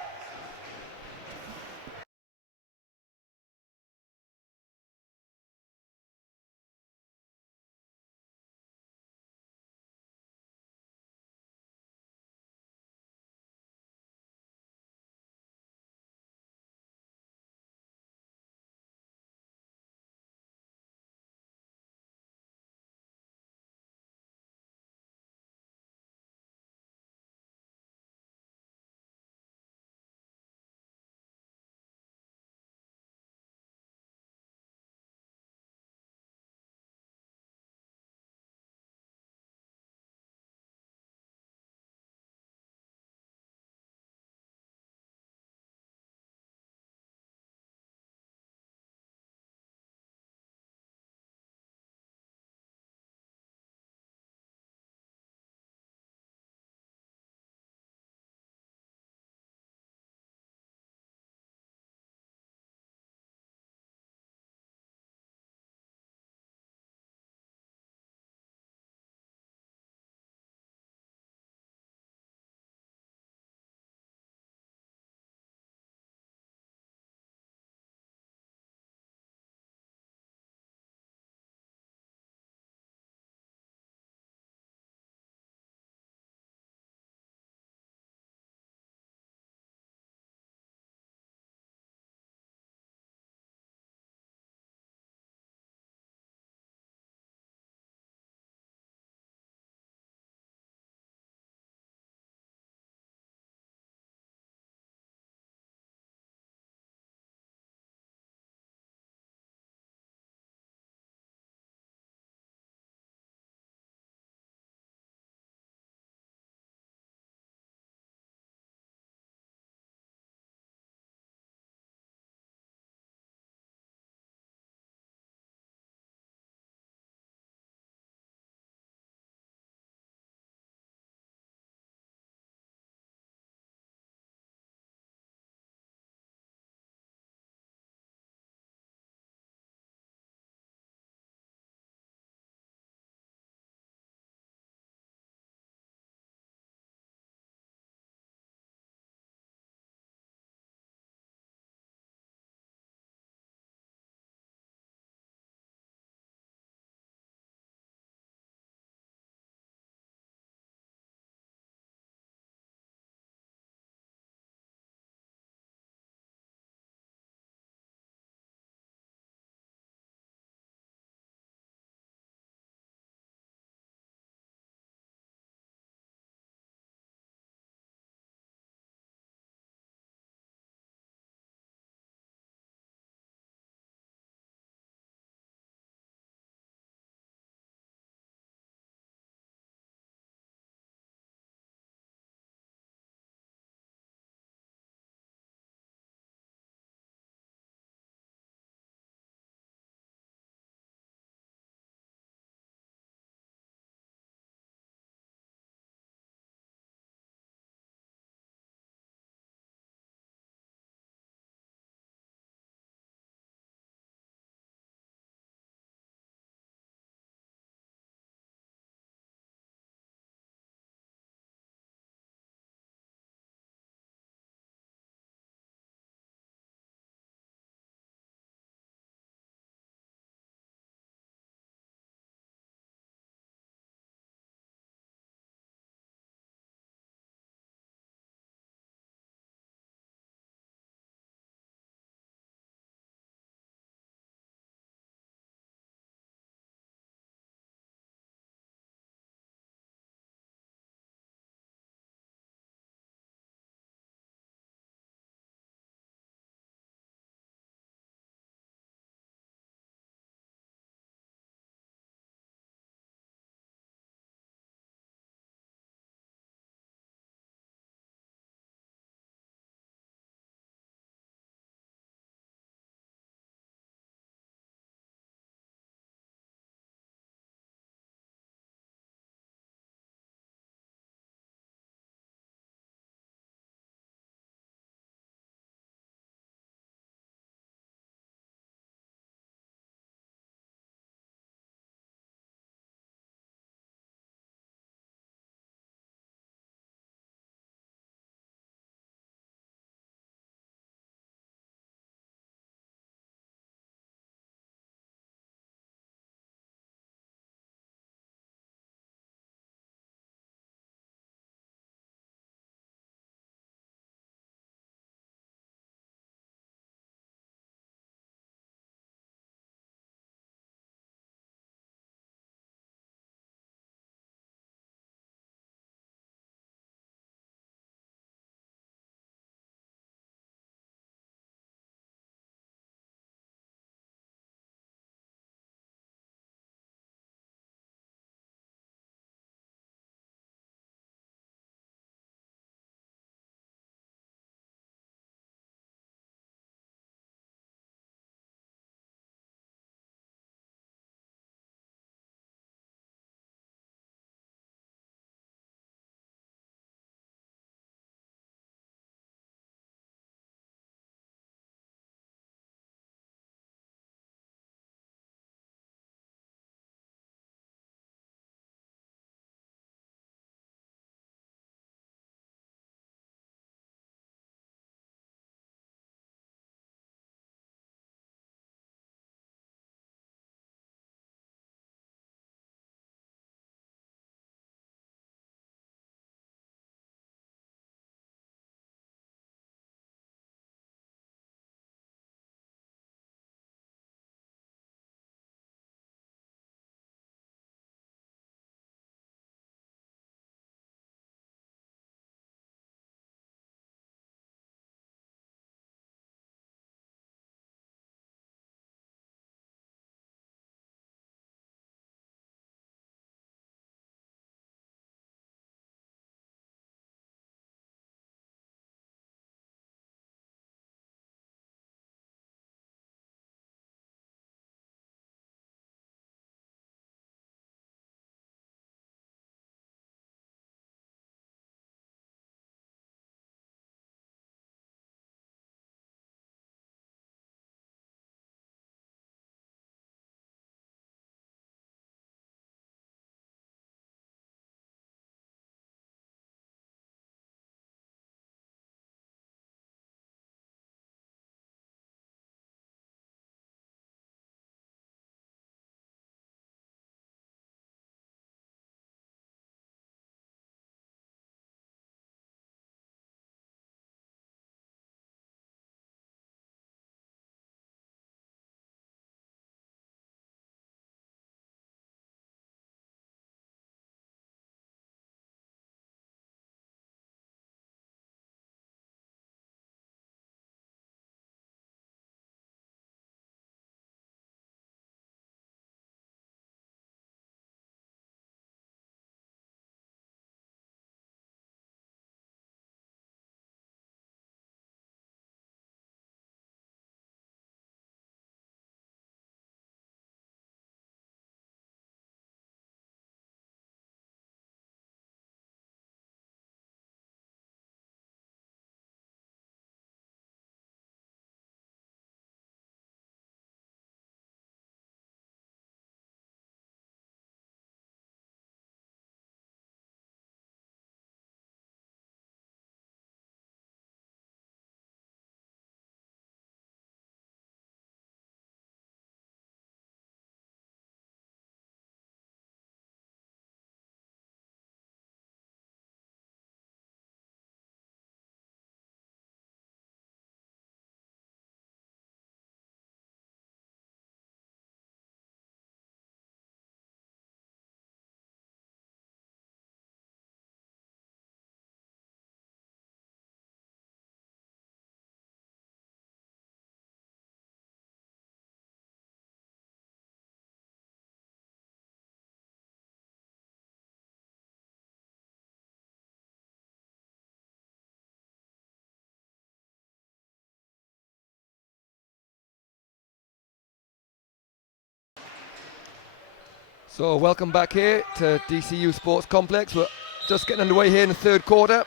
So welcome back here to DCU Sports Complex. We're just getting underway here in the third quarter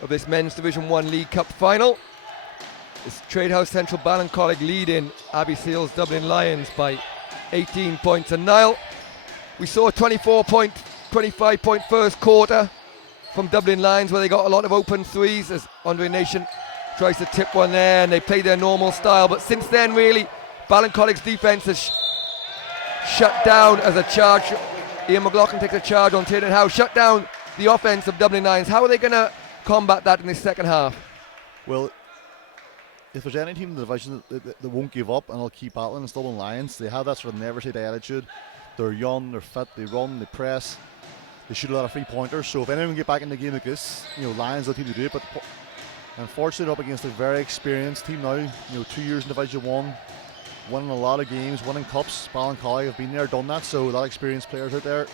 of this Men's Division 1 League Cup final. It's Tradehouse Central Ballincollig leading Abbey Seals Dublin Lions by 18 points to nil. We saw a 25 point first quarter from Dublin Lions where they got a lot of open threes as Andre Nation tries to tip one there, and they play their normal style. But since then, really, Ballincollig's defence has shut down as a charge. Ian McLaughlin takes a charge on Tradehouse, shut down the offence of Dublin Lions. How are they going to combat that in the second half? Well, if there's any team in the division that won't give up and will keep battling, it's Dublin Lions. They have that sort of never say die attitude. They're young, they're fit, they run, they press, they shoot a lot of free pointers. So if anyone can get back in the game like this, Lions are the team to do it. But unfortunately, they're up against a very experienced team now. 2 years in Division 1, winning a lot of games, winning cups. Ballincollig have been there, done that. So a lot of experienced players out there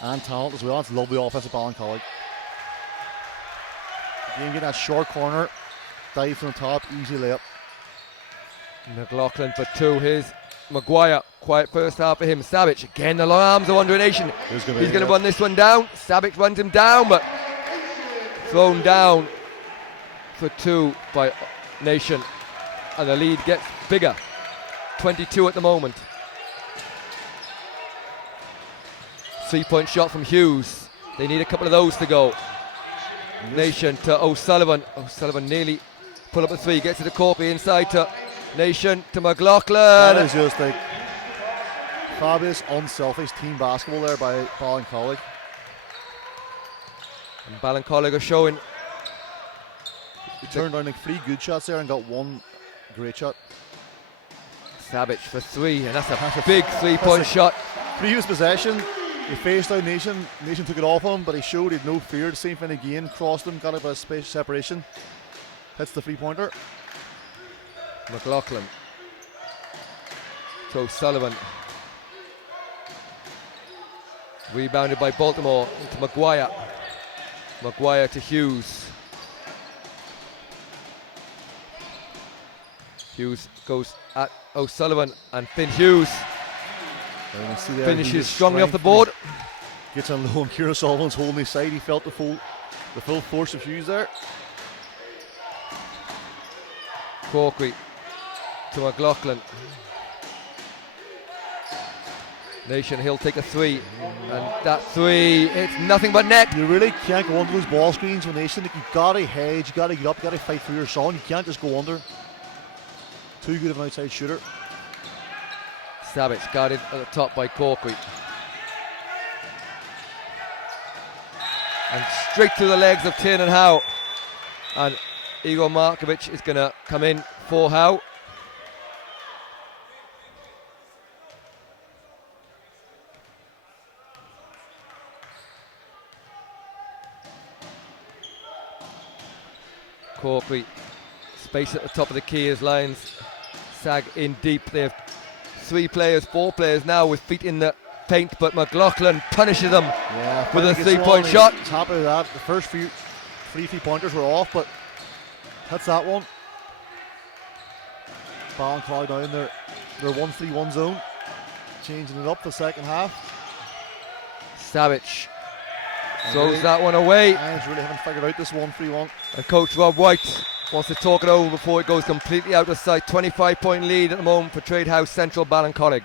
and talent as well. It's lovely offense at Ballincollig. Again, getting that short corner, dive from the top, easy layup. McLaughlin for two. Here's Maguire. Quiet first half for him. Savage again. The long arms of Andre Nation. He's going to run this one down. Savage runs him down, but thrown down for two by Nation, and the lead gets bigger. 22 at the moment. 3-point shot from Hughes. They need a couple of those to go. Nation to O'Sullivan. O'Sullivan nearly pull up a three. Gets to the Corpy inside to Nation to McLaughlin. That is just like fabulous, unselfish team basketball there by Ballincollig. And Ballincollig are showing. He turned down like 3 good shots there and got 1 great shot. Savage for 3, and that's a big 3-point shot. Previous possession, he faced down Nation. Nation took it off him, but he showed he had no fear. The same thing again, crossed him, got a bit of space separation. Hits the 3-pointer. McLaughlin to O'Sullivan. Rebounded by Baltimore into Maguire. Maguire to Hughes. Hughes goes at O'Sullivan, and Finn Hughes finishes strongly off the board. Gets on low, and Kieran Sullivan's holding his side. He felt the full force of Hughes there. Corkery to McLaughlin. Nation, he'll take a 3, and that 3, it's nothing but net. You really can't go under those ball screens with Nation. Like, you've got to hedge, you've got to get up, you've got to fight for your zone. You can't just go under. Too good of an outside shooter. Savage guarded at the top by Corkery. And straight to the legs of Tiernan Howe. And Igor Markovic is going to come in for Howe. Corkery, space at the top of the key as Lions sag in deep. They have 4 players now with feet in the paint, but McLaughlin punishes them with a 3-point shot. Happy with that. The first few 3-pointers were off, but that's that one. Ballincollig down in their 1-3-1 zone, changing it up the second half. Savage throws that one away. Lions really haven't figured out this 1-3-1. And Coach Rob White wants to talk it over before it goes completely out of sight. 25-point lead at the moment for Tradehouse Central Ballincollig.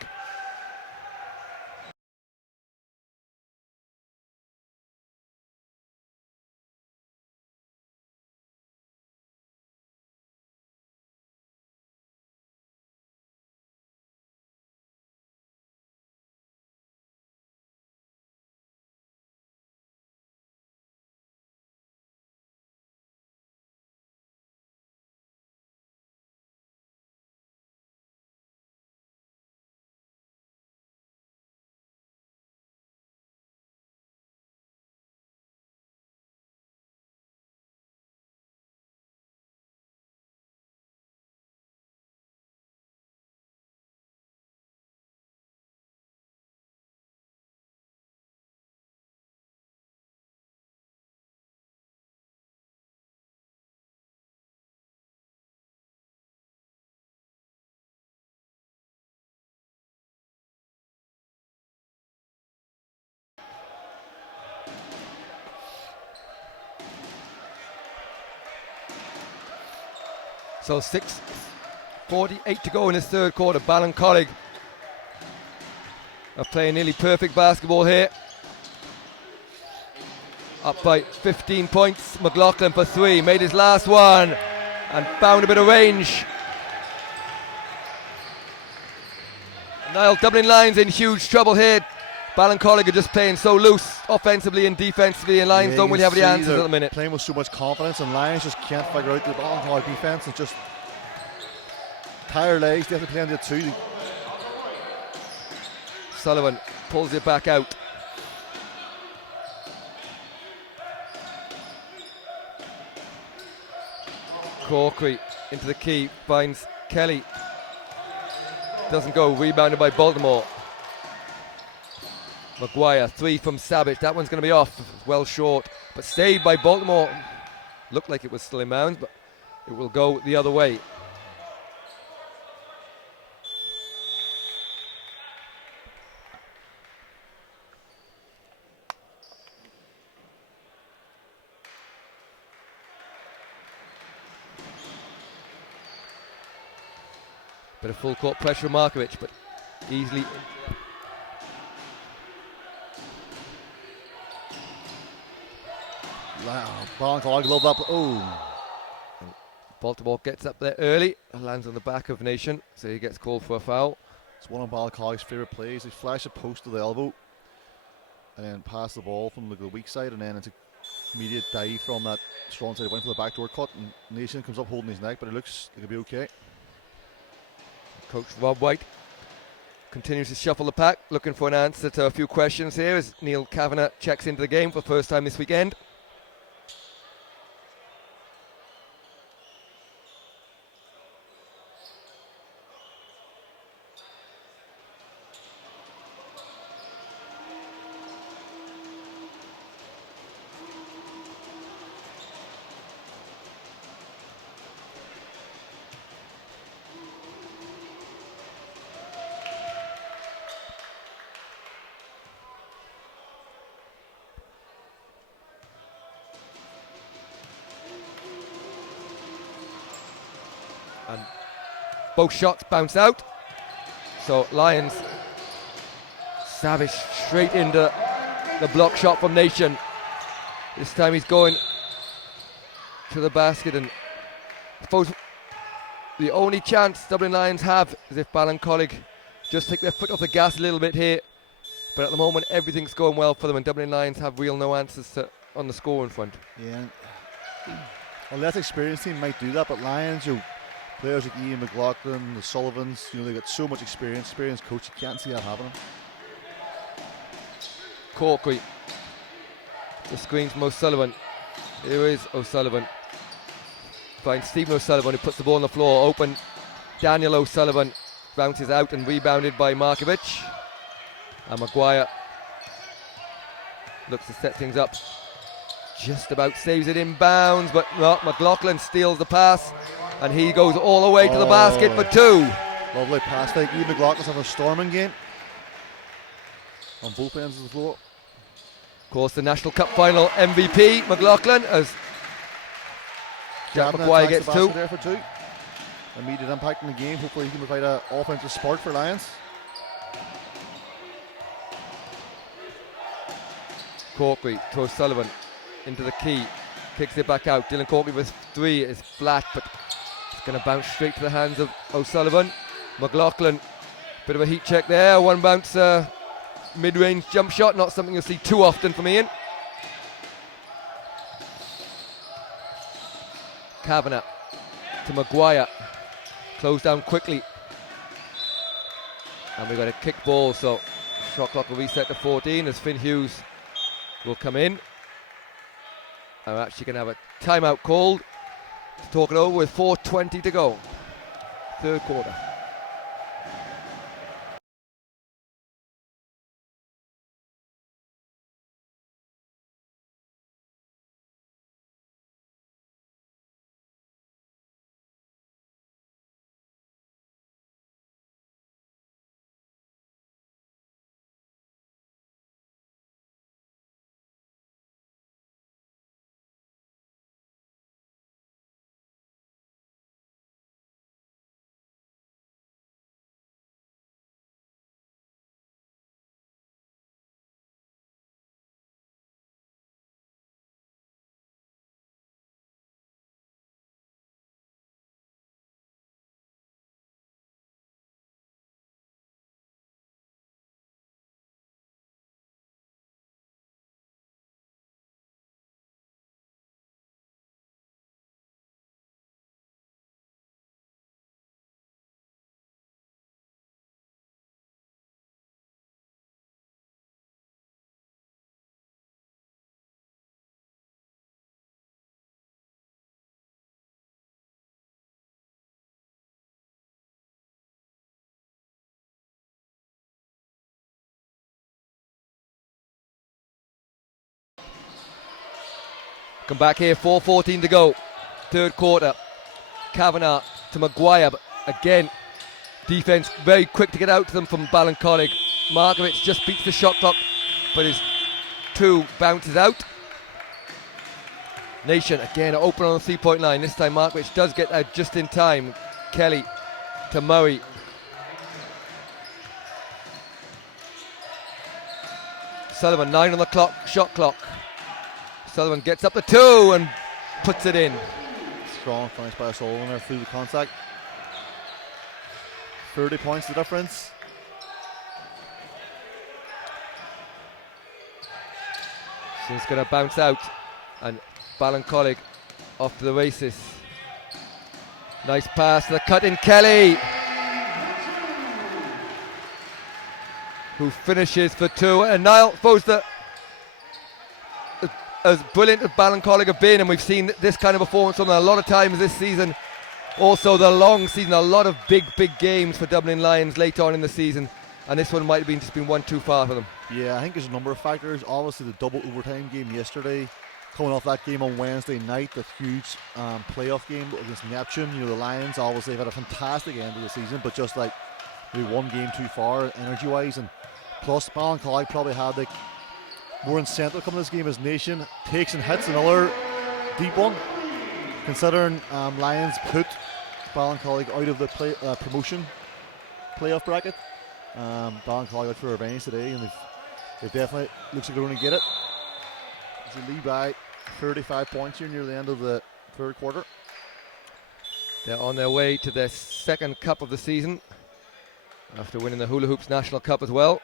So 6:48 to go in this third quarter. Ballincollig are playing nearly perfect basketball here. Up by 15 points. McLaughlin for three. Made his last one and found a bit of range. Niall, Dublin Lions in huge trouble here. Ballincollig are just playing so loose offensively and defensively, and Lions don't really have the answers at the minute. Playing with so much confidence, and Lions just can't figure out the Ballincollig defence. It's just tired legs. They have to play on the two. Sullivan pulls it back out. Corkery into the key, finds Kelly. Doesn't go, rebounded by Baltimore. Maguire, three from Savage. That one's going to be off, well short, but saved by Baltimore. Looked like it was still in bounds, but it will go the other way. Bit of full court pressure, Markovic, but easily. Ballincollig love that. Oh. Baltimore gets up there early, lands on the back of Nation, so he gets called for a foul. It's one of Ballincollig's favourite plays. They flash a post to the elbow and then pass the ball from the weak side, and then it's an immediate dive from that strong side. It went for the backdoor cut, and Nation comes up holding his neck, but it looks like it'll be okay. Coach Rob White continues to shuffle the pack, looking for an answer to a few questions here as Neil Kavanagh checks into the game for the first time this weekend. And both shots bounce out. So Lions, Savage straight into the block shot from Nation. This time he's going to the basket, and I suppose the only chance Dublin Lions have is if Ballincollig just take their foot off the gas a little bit here. But at the moment everything's going well for them, and Dublin Lions have real no answers on the scoring front. Yeah. A less experienced team might do that, but Lions, players like Ian McLaughlin, the Sullivans, they've got so much experience. Experienced coach, you can't see that happening. Corkery. The screen from O'Sullivan. Here is O'Sullivan. Finds Stephen O'Sullivan, who puts the ball on the floor. Open. Daniel O'Sullivan bounces out and rebounded by Markovic. And Maguire looks to set things up. Just about saves it in bounds, but no, McLaughlin steals the pass, and he goes all the way to the basket for two. Lovely pass fake. Ian McLaughlin's having a storming game on both ends of the floor. Of course, the National Cup final MVP, McLaughlin, as Jack Maguire gets two. There for two. Immediate impact in the game. Hopefully he can provide an offensive spark for Lions. Corkery to O'Sullivan into the key, kicks it back out. Dylan Corkery with three is flat, but it's going to bounce straight to the hands of O'Sullivan. McLaughlin, bit of a heat check there. One bounce mid-range jump shot, not something you'll see too often from Ian. Kavanagh to Maguire, close down quickly, and we've got a kick ball, so shot clock will reset to 14 as Finn Hughes will come in. I'm actually going to have a timeout called to talk it over with 4:20 to go, third quarter. Come back here, 4:14 to go. Third quarter. Kavanagh to Maguire, but again, defence very quick to get out to them from Ballincollig. Markovic just beats the shot clock, but his two bounces out. Nation again open on the 3-point line. This time Markovic does get out just in time. Kelly to Murray. Sullivan 9 on the clock, shot clock. Sullivan gets up the 2 and puts it in. Strong finish by Sullivan there through the contact. 30 points the difference. So it's going to bounce out, and Ballincollig off to the races. Nice pass to the cut-in Kelly, who finishes for 2. And Niall, suppose that as brilliant as Ballincollig have been, and we've seen this kind of performance from them a lot of times this season, also the long season, a lot of big games for Dublin Lions late on in the season, and this one might have been just been one too far for them. Yeah, I think there's a number of factors. Obviously the double overtime game yesterday, coming off that game on Wednesday night, the huge playoff game against Neptune. You know, the Lions obviously have had a fantastic end of the season, but just like maybe one game too far energy wise, and plus Ballincollig probably had like more incentive coming to this game as Nation takes and hits another deep one, considering Lions put Ballincollig out of the promotion playoff bracket. Ballincollig out for revenge today, and they definitely looks like they're going to get it. They lead by 35 points here near the end of the third quarter. They're on their way to their second cup of the season after winning the Hula Hoops National Cup as well.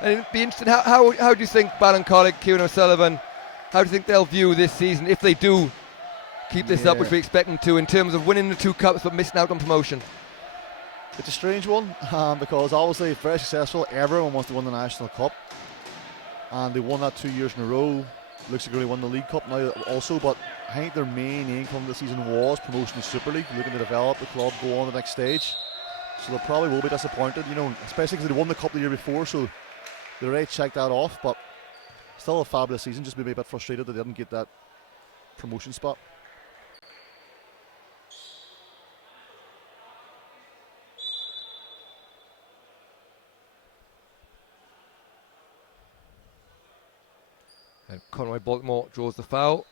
And it'd be interesting, how do you think Ballincollig, Kieran O'Sullivan, how do you think they'll view this season if they do keep this up, which we expect them to, in terms of winning the 2 cups but missing out on promotion? It's a strange one because obviously very successful. Everyone wants to win the National Cup, and they won that 2 years in a row. Looks like they're going to win the League Cup now also, but I think their main aim coming this season was promotion to Super League, looking to develop the club, go on to the next stage. So they probably will be disappointed, you know, especially because they won the Cup the year before, so they already checked that off, but still a fabulous season. Just maybe a bit frustrated that they didn't get that promotion spot. And Conway Baltimore draws the foul.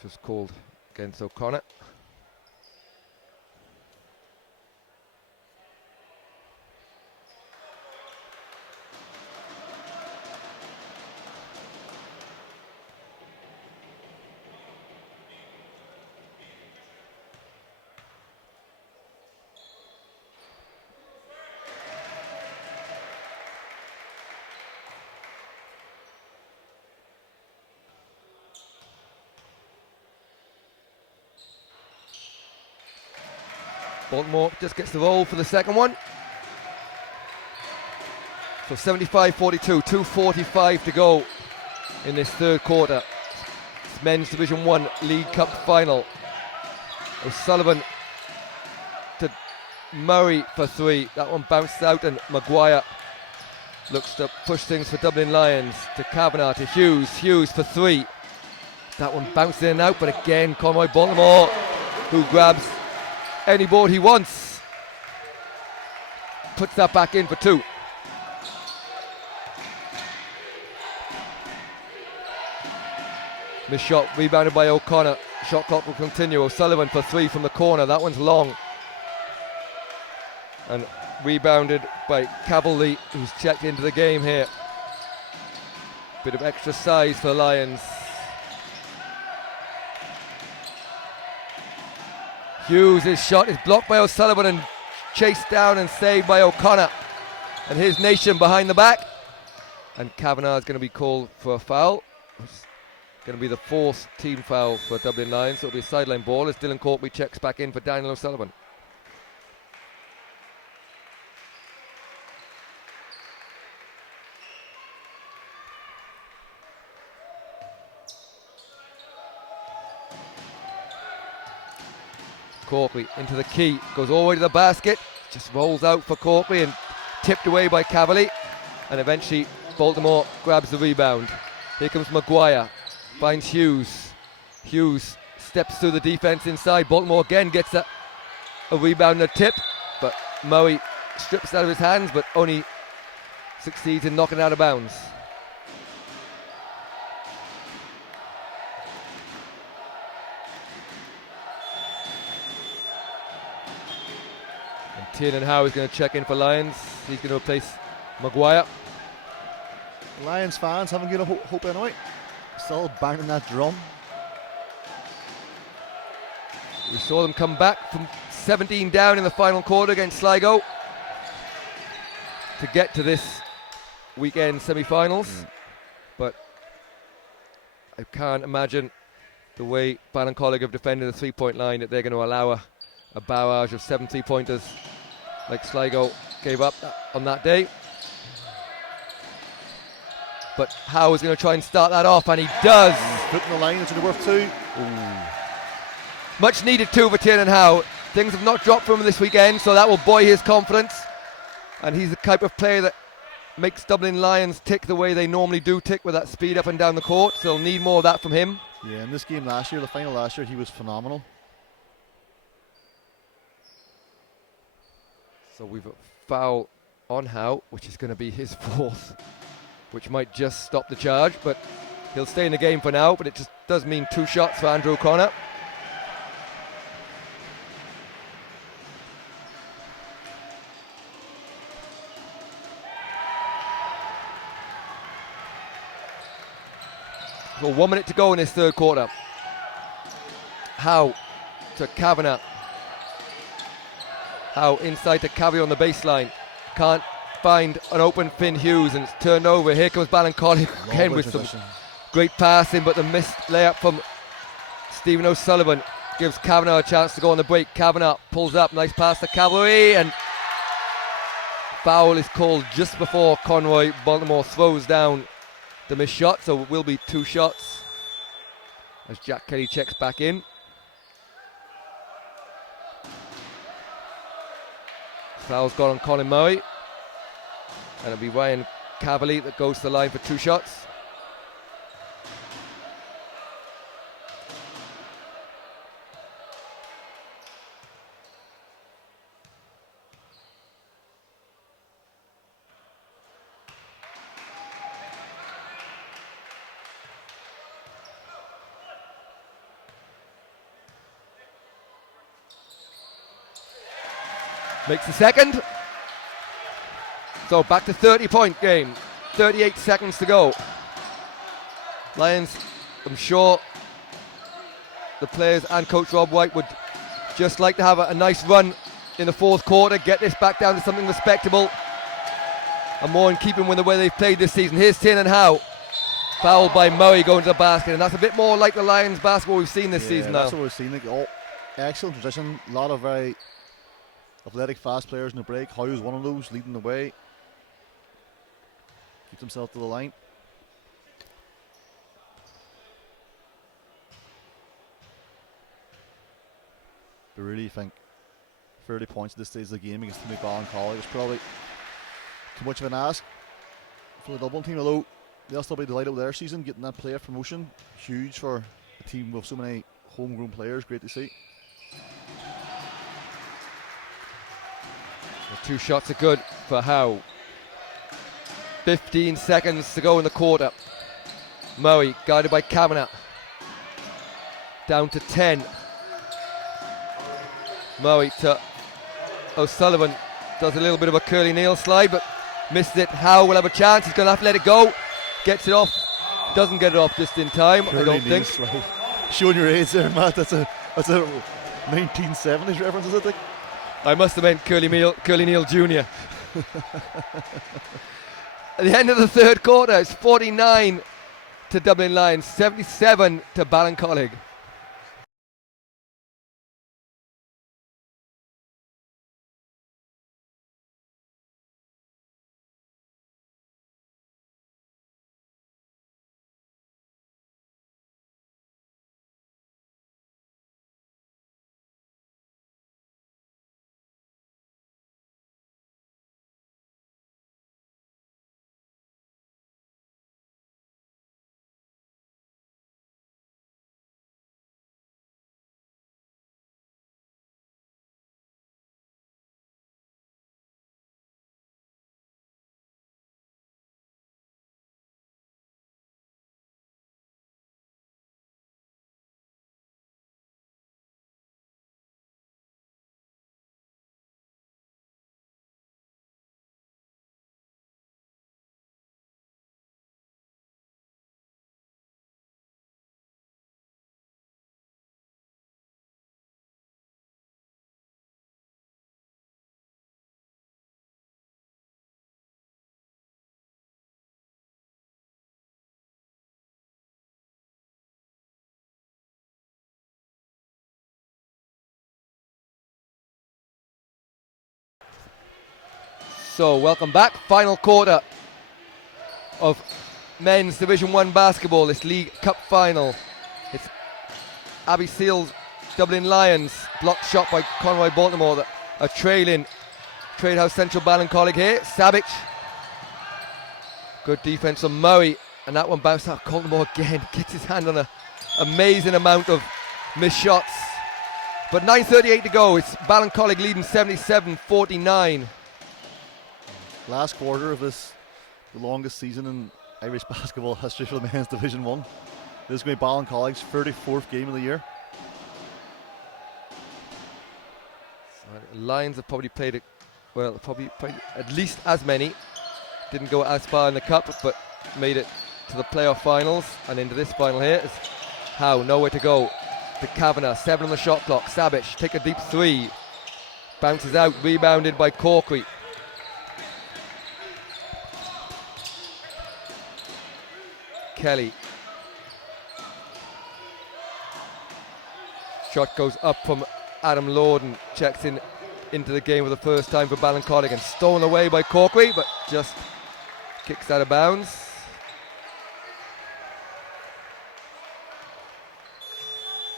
Just called against O'Connor. Baltimore just gets the roll for the second one. So 75-42, 2:45 to go in this third quarter. It's Men's Division 1 League Cup final. O'Sullivan to Murray for 3. That one bounced out, and Maguire looks to push things for Dublin Lions. To Kavanagh, to Hughes. Hughes for 3. That one bounced in and out, but again Conroy Baltimore, who grabs any board he wants, puts that back in for 2. Missed shot, rebounded by O'Connor. Shot clock will continue. O'Sullivan for 3 from the corner. That one's long. And rebounded by Cavalry, who's checked into the game here. Bit of extra size for the Lions. Hughes' shot is blocked by O'Sullivan and chased down and saved by O'Connor. And his Nation behind the back. And Kavanagh is going to be called for a foul. It's going to be the 4th team foul for Dublin Lions. So it'll be a sideline ball as Dylan Courtney checks back in for Daniel O'Sullivan. Courtney into the key, goes all the way to the basket, just rolls out for Courtney and tipped away by Cavalli, and eventually Baltimore grabs the rebound. Here comes Maguire, finds Hughes. Hughes steps through the defense inside. Baltimore again gets a rebound and a tip, but Murray strips it out of his hands, but only succeeds in knocking it out of bounds. And Tiernan Howe is going to check in for Lions. He's going to replace Maguire. Lions fans haven't given up hope anyway. Still banging that drum. We saw them come back from 17 down in the final quarter against Sligo to get to this weekend semi-finals, but I can't imagine the way Ballincollig have defended the three-point line that they're going to allow a barrage of 7 3-pointers like Sligo gave up on that day. But Howe is going to try and start that off, and he does. Putting the line, it's only worth 2. Much needed 2 for Tiernan Howe. Things have not dropped for him this weekend, so that will buoy his confidence. And he's the type of player that makes Dublin Lions tick the way they normally do tick, with that speed up and down the court. So they'll need more of that from him. Yeah, in this game last year, the final last year, he was phenomenal. So we've a foul on Howe, which is going to be his 4th, which might just stop the charge, but he'll stay in the game for now. But it just does mean 2 shots for Andrew O'Connor. So 1 minute to go in this third quarter. Howe to Kavanagh. Howe inside to Cavill on the baseline. Can't find an open Finn Hughes, and it's turned over. Here comes Ballincollig again with some great passing, but the missed layup from Stephen O'Sullivan gives Kavanagh a chance to go on the break. Kavanagh pulls up, nice pass to Cavalry, and foul is called just before Conroy. Baltimore throws down the missed shot, so it will be 2 shots as Jack Kelly checks back in. Foul's got on Colin Murray, and it'll be Ryan Cavalli that goes to the line for 2 shots. Makes the second. So back to 30-point game. 38 seconds to go. Lions, I'm sure the players and Coach Rob White would just like to have a nice run in the 4th quarter, get this back down to something respectable and more in keeping with the way they've played this season. Here's Tiernan Howe. Fouled by Murray going to the basket, and that's a bit more like the Lions basketball we've seen this season now. That's what we've seen. Like, excellent position, a lot of very athletic, fast players in the break. Howe's one of those, leading the way. Keeps himself to the line. I really think 30 points at this stage of the game against Ballincollig is probably too much of an ask for the Dublin team, although they'll still be delighted with their season, getting that playoff promotion. Huge for a team with so many homegrown players. Great to see. The 2 shots are good for Howe. 15 seconds to go in the quarter. Murray guided by Kavanagh. Down to 10. Murray to O'Sullivan. Does a little bit of a curly nail slide, but missed it. Howe will have a chance. He's going to have to let it go. Gets it off. Doesn't get it off just in time, curly I don't think. Slide. Showing your age there, Matt. That's a 1970s reference, is it? I must have meant Curly Neal Jr. At the end of the third quarter, it's 49 to Dublin Lions, 77 to Ballincollig. So welcome back. Final quarter of men's Division 1 basketball, this League Cup final. It's Abbey Seals, Dublin Lions, blocked shot by Conroy Baltimore that are trailing Tradehouse Central Ballincollig here. Sabic, good defense from Murray, and that one bounced out. Baltimore again gets his hand on an amazing amount of missed shots. But 9:38 to go. It's Ballincollig leading 77-49. Last quarter of this, the longest season in Irish basketball history for the men's Division 1. This is going to be Ballincollig's 34th game of the year. Lions have probably played at least as many. Didn't go as far in the cup, but made it to the playoff finals and into this final here. Is Howe, nowhere to go. To Kavanagh, 7 on the shot clock. Sabic, take a deep 3. Bounces out, rebounded by Corkery. Kelly. Shot goes up from Adam Lorden, checks into the game for the first time for Ballincollig and stolen away by Corkery, but just kicks out of bounds.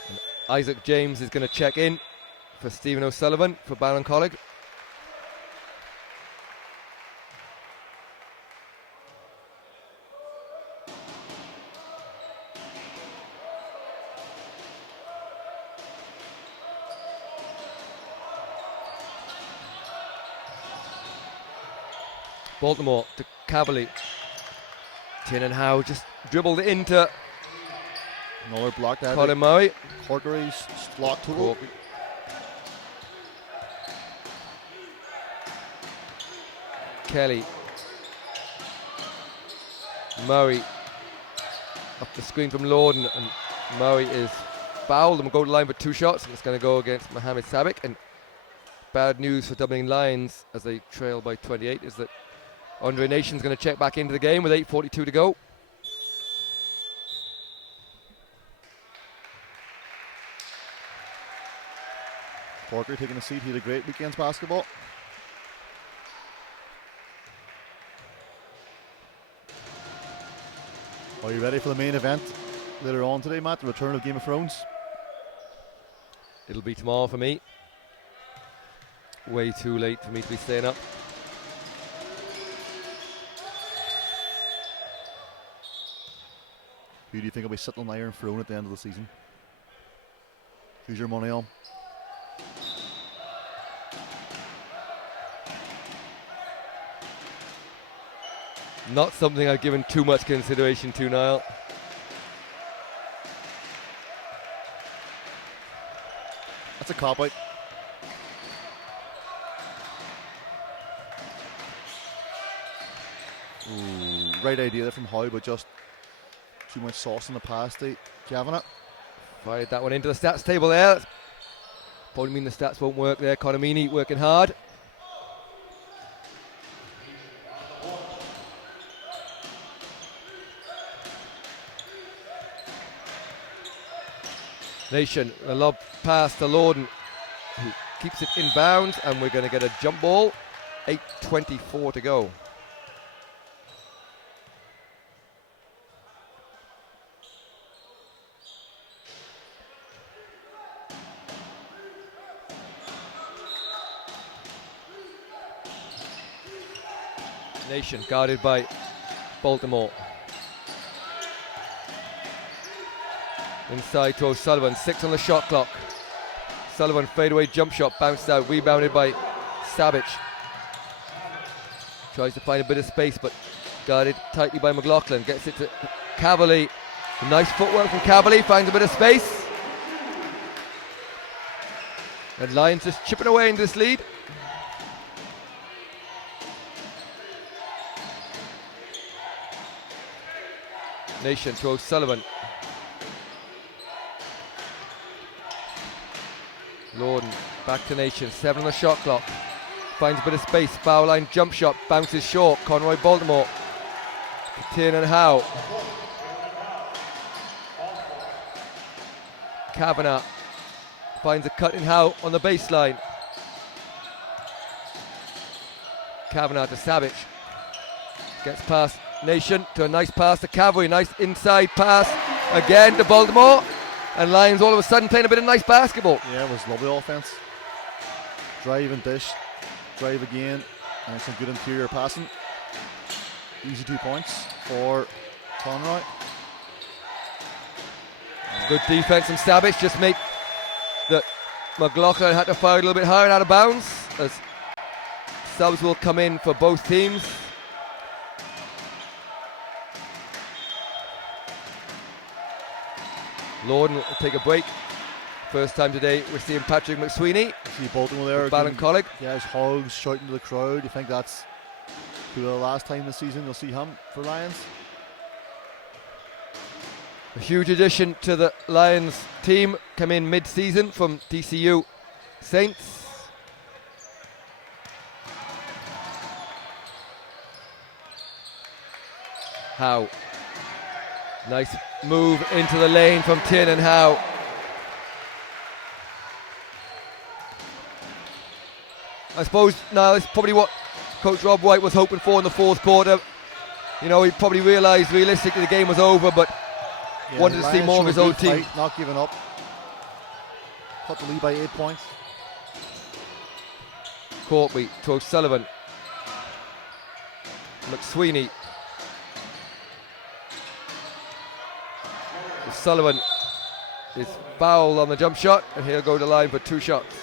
And Isaac James is going to check in for Stephen O'Sullivan for Ballincollig. Baltimore to Cavalier. Tin and Howe just dribbled it into Another block there. Colin Murray. Corkery's block total. Kelly. Murray. Up the screen from Lorden, and Murray is fouled and will go to the line for 2 shots. And it's going to go against Mohamed Sabic. And bad news for Dublin Lions as they trail by 28 is that Andre Nation's going to check back into the game with 8:42 to go. Corkery taking a seat. He had a great weekend's basketball. Are you ready for the main event later on today, Matt? The return of Game of Thrones? It'll be tomorrow for me. Way too late for me to be staying up. Who do you think will be sitting on the Iron Throne at the end of the season? Who's your money on? Not something I've given too much consideration to, Niall. That's a cop-out. Right idea there from Howe, but just too much sauce in the pasty. Kavanagh. Fired that one into the stats table there. That's probably mean the stats won't work there. Conamini working hard. Nation, a lob pass to Lorden, who keeps it in bounds, and we're going to get a jump ball. 8:24 to go. Nation guarded by Baltimore. Inside to O'Sullivan, 6 on the shot clock. Sullivan fadeaway jump shot, bounced out, rebounded by Sabic. Tries to find a bit of space, but guarded tightly by McLaughlin. Gets it to Cavalier. Nice footwork from Cavalier, finds a bit of space. And Lions just chipping away in this lead. Nation to O'Sullivan. Lorden back to Nation, 7 on the shot clock. Finds a bit of space, foul line jump shot, bounces short. Conroy Baltimore. Tiernan Howe. Kavanagh finds a cut in Howe on the baseline. Kavanagh to Savage. Gets past Nation to a nice pass to Cavalry. Nice inside pass again to Baltimore. And Lions all of a sudden playing a bit of nice basketball. Yeah, it was lovely offense. Drive and dish. Drive again. And some good interior passing. Easy 2 points for Conroy. Good defense from Savage. Just make the McLaughlin had to fire a little bit higher and out of bounds, as subs will come in for both teams. Lorden will take a break. First time today we're seeing Patrick McSweeney. See Baltimore there. Ballincollig. Yeah, his hogs shouting to the crowd. You think that's the last time this season you'll see him for Lions? A huge addition to the Lions team, come in mid-season from DCU Saints. Howe. Nice move into the lane from Tin and Howe. I suppose now that's probably what Coach Rob White was hoping for in the fourth quarter. You know, he probably realised realistically the game was over, but wanted to see more of his own team. Fight, not giving up. Cut the lead by 8 points. Courtby to O'Sullivan. McSweeney. O'Sullivan is fouled on the jump shot, and he'll go to the line for 2 shots.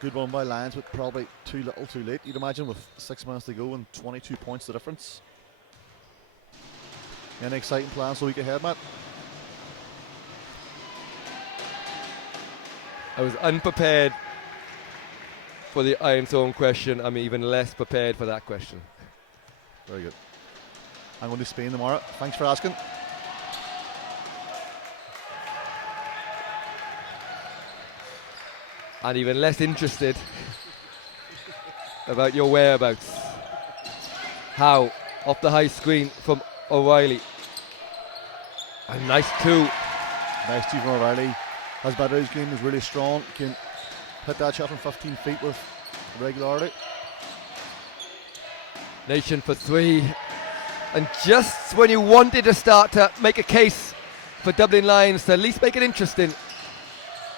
Good one by Lions, but probably too little too late, you'd imagine, with 6 minutes to go and 22 points the difference. Any exciting plans for the week ahead, Matt? I was unprepared for the Iron Zone question. I'm even less prepared for that question. Very good. I'm going to Spain tomorrow. Thanks for asking. And even less interested about your whereabouts. Howe off the high screen from O'Reilly. A nice 2. Nice 2 from O'Reilly. Has better his game, is really strong. Can hit that shot from 15 feet with regularity. Nation for 3. And just when you wanted to start to make a case for Dublin Lions to at least make it interesting,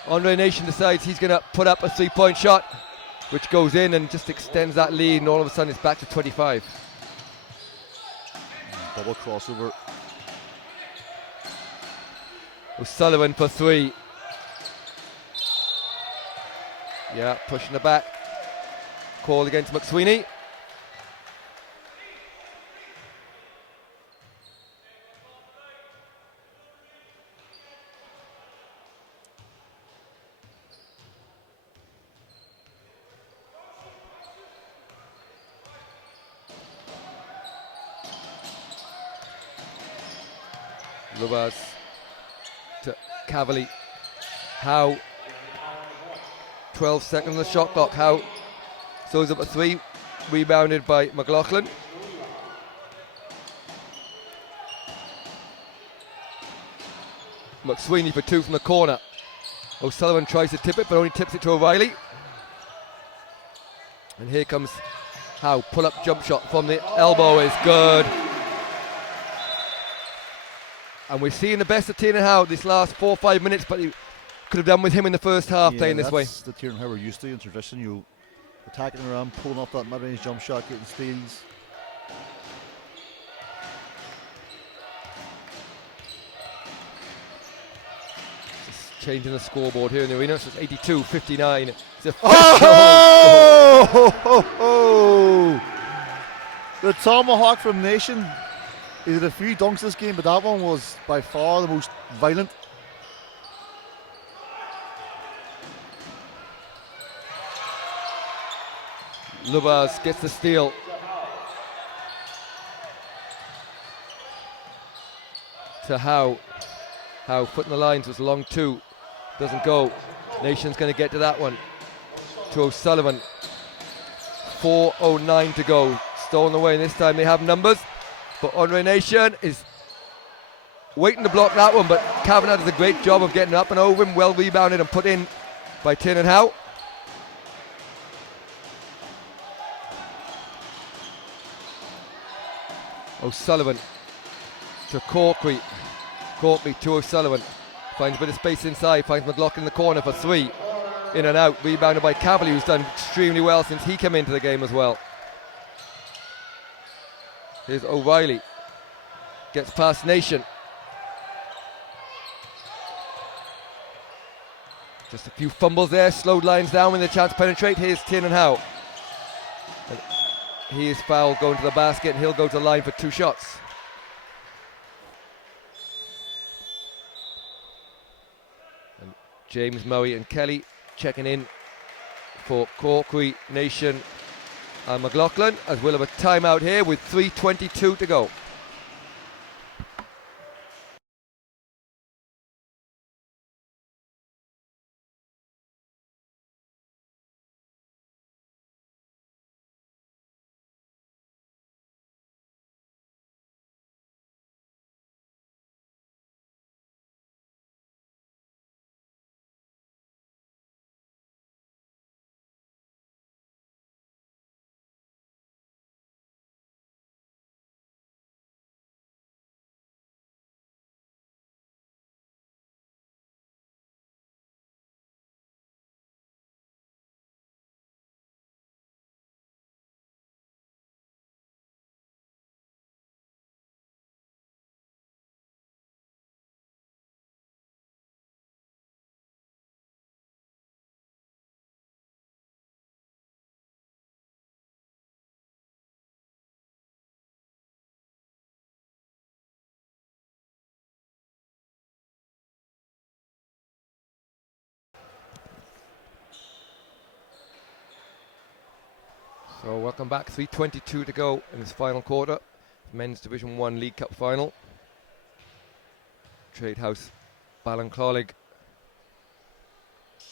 Andre Nation decides he's going to put up a 3-point shot, which goes in and just extends that lead, and all of a sudden it's back to 25. Double crossover. O'Sullivan for 3. Yeah, pushing the back. Call against McSweeney. Lubas to Cavalli. Howe. 12 seconds on the shot clock. Howe throws up a 3. Rebounded by McLaughlin. McSweeney for 2 from the corner. O'Sullivan tries to tip it, but only tips it to O'Reilly. And here comes Howe. Pull up jump shot from the elbow is good. And we're seeing the best of Tiernan Howe this last 4 or 5 minutes, but he could have done with him in the first half playing this way. That's the Tiernan Howe we're used to in tradition. You attacking around, pulling off that mid-range jump shot, getting steals. Just changing the scoreboard here in the arena, so it's 82-59. The tomahawk from Nation. He did a few dunks this game, but that one was by far the most violent. Lubas gets the steal. To Howe. Howe putting the lines, was a long 2. Doesn't go. Nation's going to get to that one. To O'Sullivan. 4:09 to go. Stolen away, and this time they have numbers. But Andre Nation is waiting to block that one, but Kavanagh does a great job of getting up and over him, well rebounded and put in by Tiernan Howe. O'Sullivan to Corkery. Corkery to O'Sullivan. Finds a bit of space inside. Finds McLaughlin in the corner for 3. In and out. Rebounded by Cavalier, who's done extremely well since he came into the game as well. Here's O'Reilly. Gets past Nation. Just a few fumbles there. Slowed lines down when the chance to penetrate. Here's Tiernan Howe. And he is fouled going to the basket, and he'll go to the line for 2 shots. And James, Murray and Kelly checking in for Corkery, Nation and McLaughlin, as we'll have a timeout here with 3:22 to go. So welcome back, 3:22 to go in this final quarter. Men's Division 1 League Cup final. Tradehouse, Ballincollig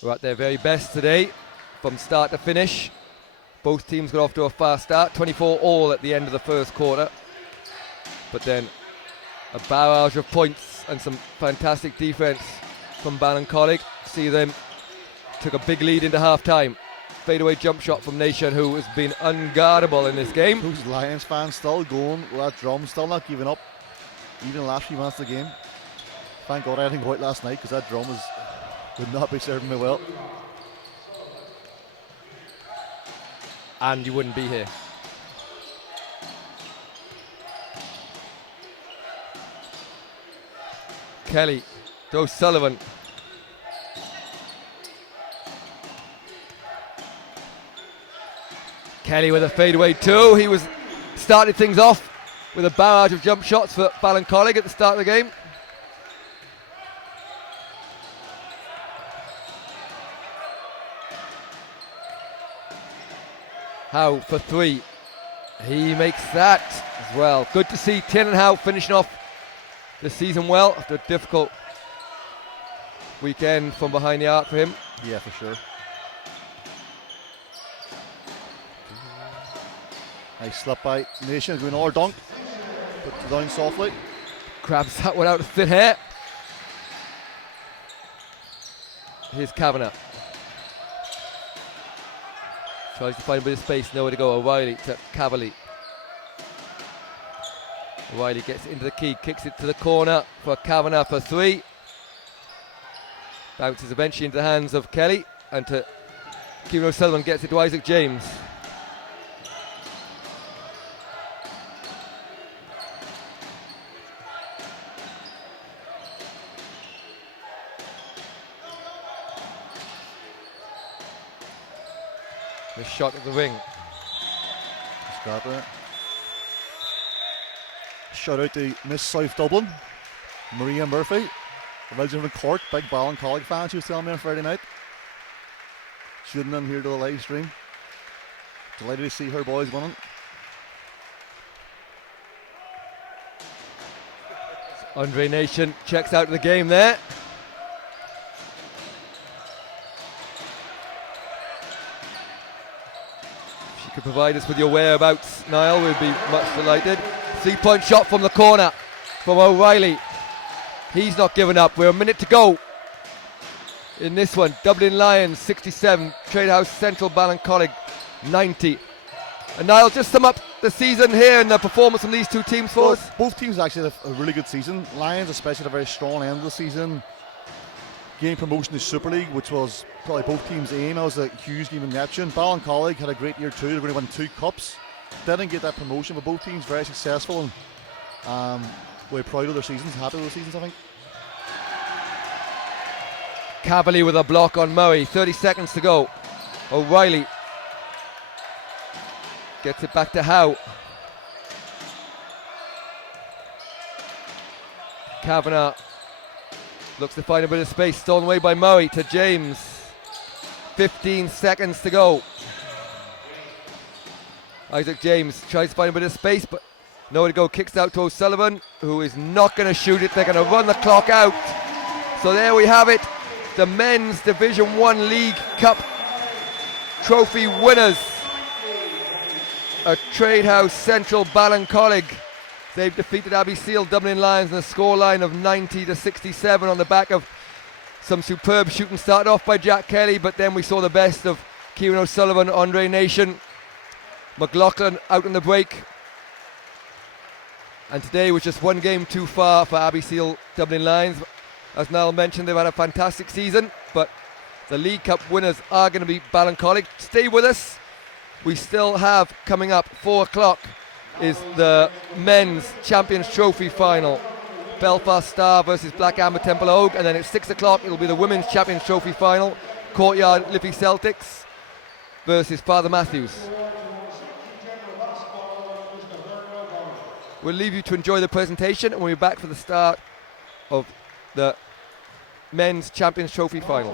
were at their very best today from start to finish. Both teams got off to a fast start, 24 all at the end of the first quarter. But then a barrage of points and some fantastic defense from Ballincollig. See them took a big lead into half-time. Fadeaway jump shot from Nation, who has been unguardable in this game. Those Lions fans still going with that drum, still not giving up, even in the last few minutes of the game. Thank God I didn't go out last night, because that drum would not be serving me well. And you wouldn't be here. Kelly to O'Sullivan. Kelly with a fadeaway too. He started things off with a barrage of jump shots for Ballincollig at the start of the game. Howe for 3. He makes that as well. Good to see Tiernan Howe finishing off the season well after a difficult weekend from behind the arc for him. Yeah, for sure. Nice slip by Nation, doing another dunk. Put it down softly. Grabs that one out of thin air. Here's Kavanagh. Tries to find a bit of space, nowhere to go. O'Reilly to Cavalier. O'Reilly gets into the key, kicks it to the corner for Kavanagh for 3. Bounces eventually into the hands of Kelly, and to Kieran O'Sullivan gets it to Isaac James. The shot at the ring. Scrap it. Shout out to Miss South Dublin, Maria Murphy, originally from Cork, big Ballincollig fan, she was telling me on Friday night. Tuning in here to the live stream. Delighted to see her boys winning. Andre Nation checks out of the game there. Could provide us with your whereabouts, Niall, we'd be much delighted. 3-point shot from the corner from O'Reilly. He's not giving up. We're a minute to go. In this one, Dublin Lions 67, Tradehouse Central Ballincollig 90. And Niall, just sum up the season here and the performance from these two teams for us. Both teams actually had a really good season. Lions especially had a very strong end of the season. Gained promotion to Super League, which was probably both teams' aim. That was a huge game in Neptune. Ballincollig had a great year too. They really won 2 cups. Didn't get that promotion, but both teams very successful. And we're proud of their seasons, happy with their seasons, I think. Cavalier with a block on Murray, 30 seconds to go. O'Reilly gets it back to Howe. Kavanagh looks to find a bit of space, stolen away by Murray to James. 15 seconds to go. Isaac James tries to find a bit of space, but nowhere to go. Kicks out to O'Sullivan, who is not going to shoot it. They're going to run the clock out. So there we have it. The Men's Division 1 League Cup Trophy winners are Tradehouse Central Ballincollig. They've defeated Abbey Dublin Lions in a scoreline of 90-67 on the back of some superb shooting. Started off by Jack Kelly, but then we saw the best of Kieran O'Sullivan, Andre Nation, McLaughlin out on the break. And today was just one game too far for Abbey Dublin Lions. As Niall mentioned, they've had a fantastic season, but the League Cup winners are going to be Ballincollig. Stay with us. We still have coming up 4 o'clock is the Men's Champions Trophy final. Belfast Star versus Black Amber Temple Oak, and then at 6 o'clock it'll be the Women's Champions Trophy final. Courtyard Liffey Celtics versus Father Matthews. We'll leave you to enjoy the presentation, and we'll be back for the start of the Men's Champions Trophy final.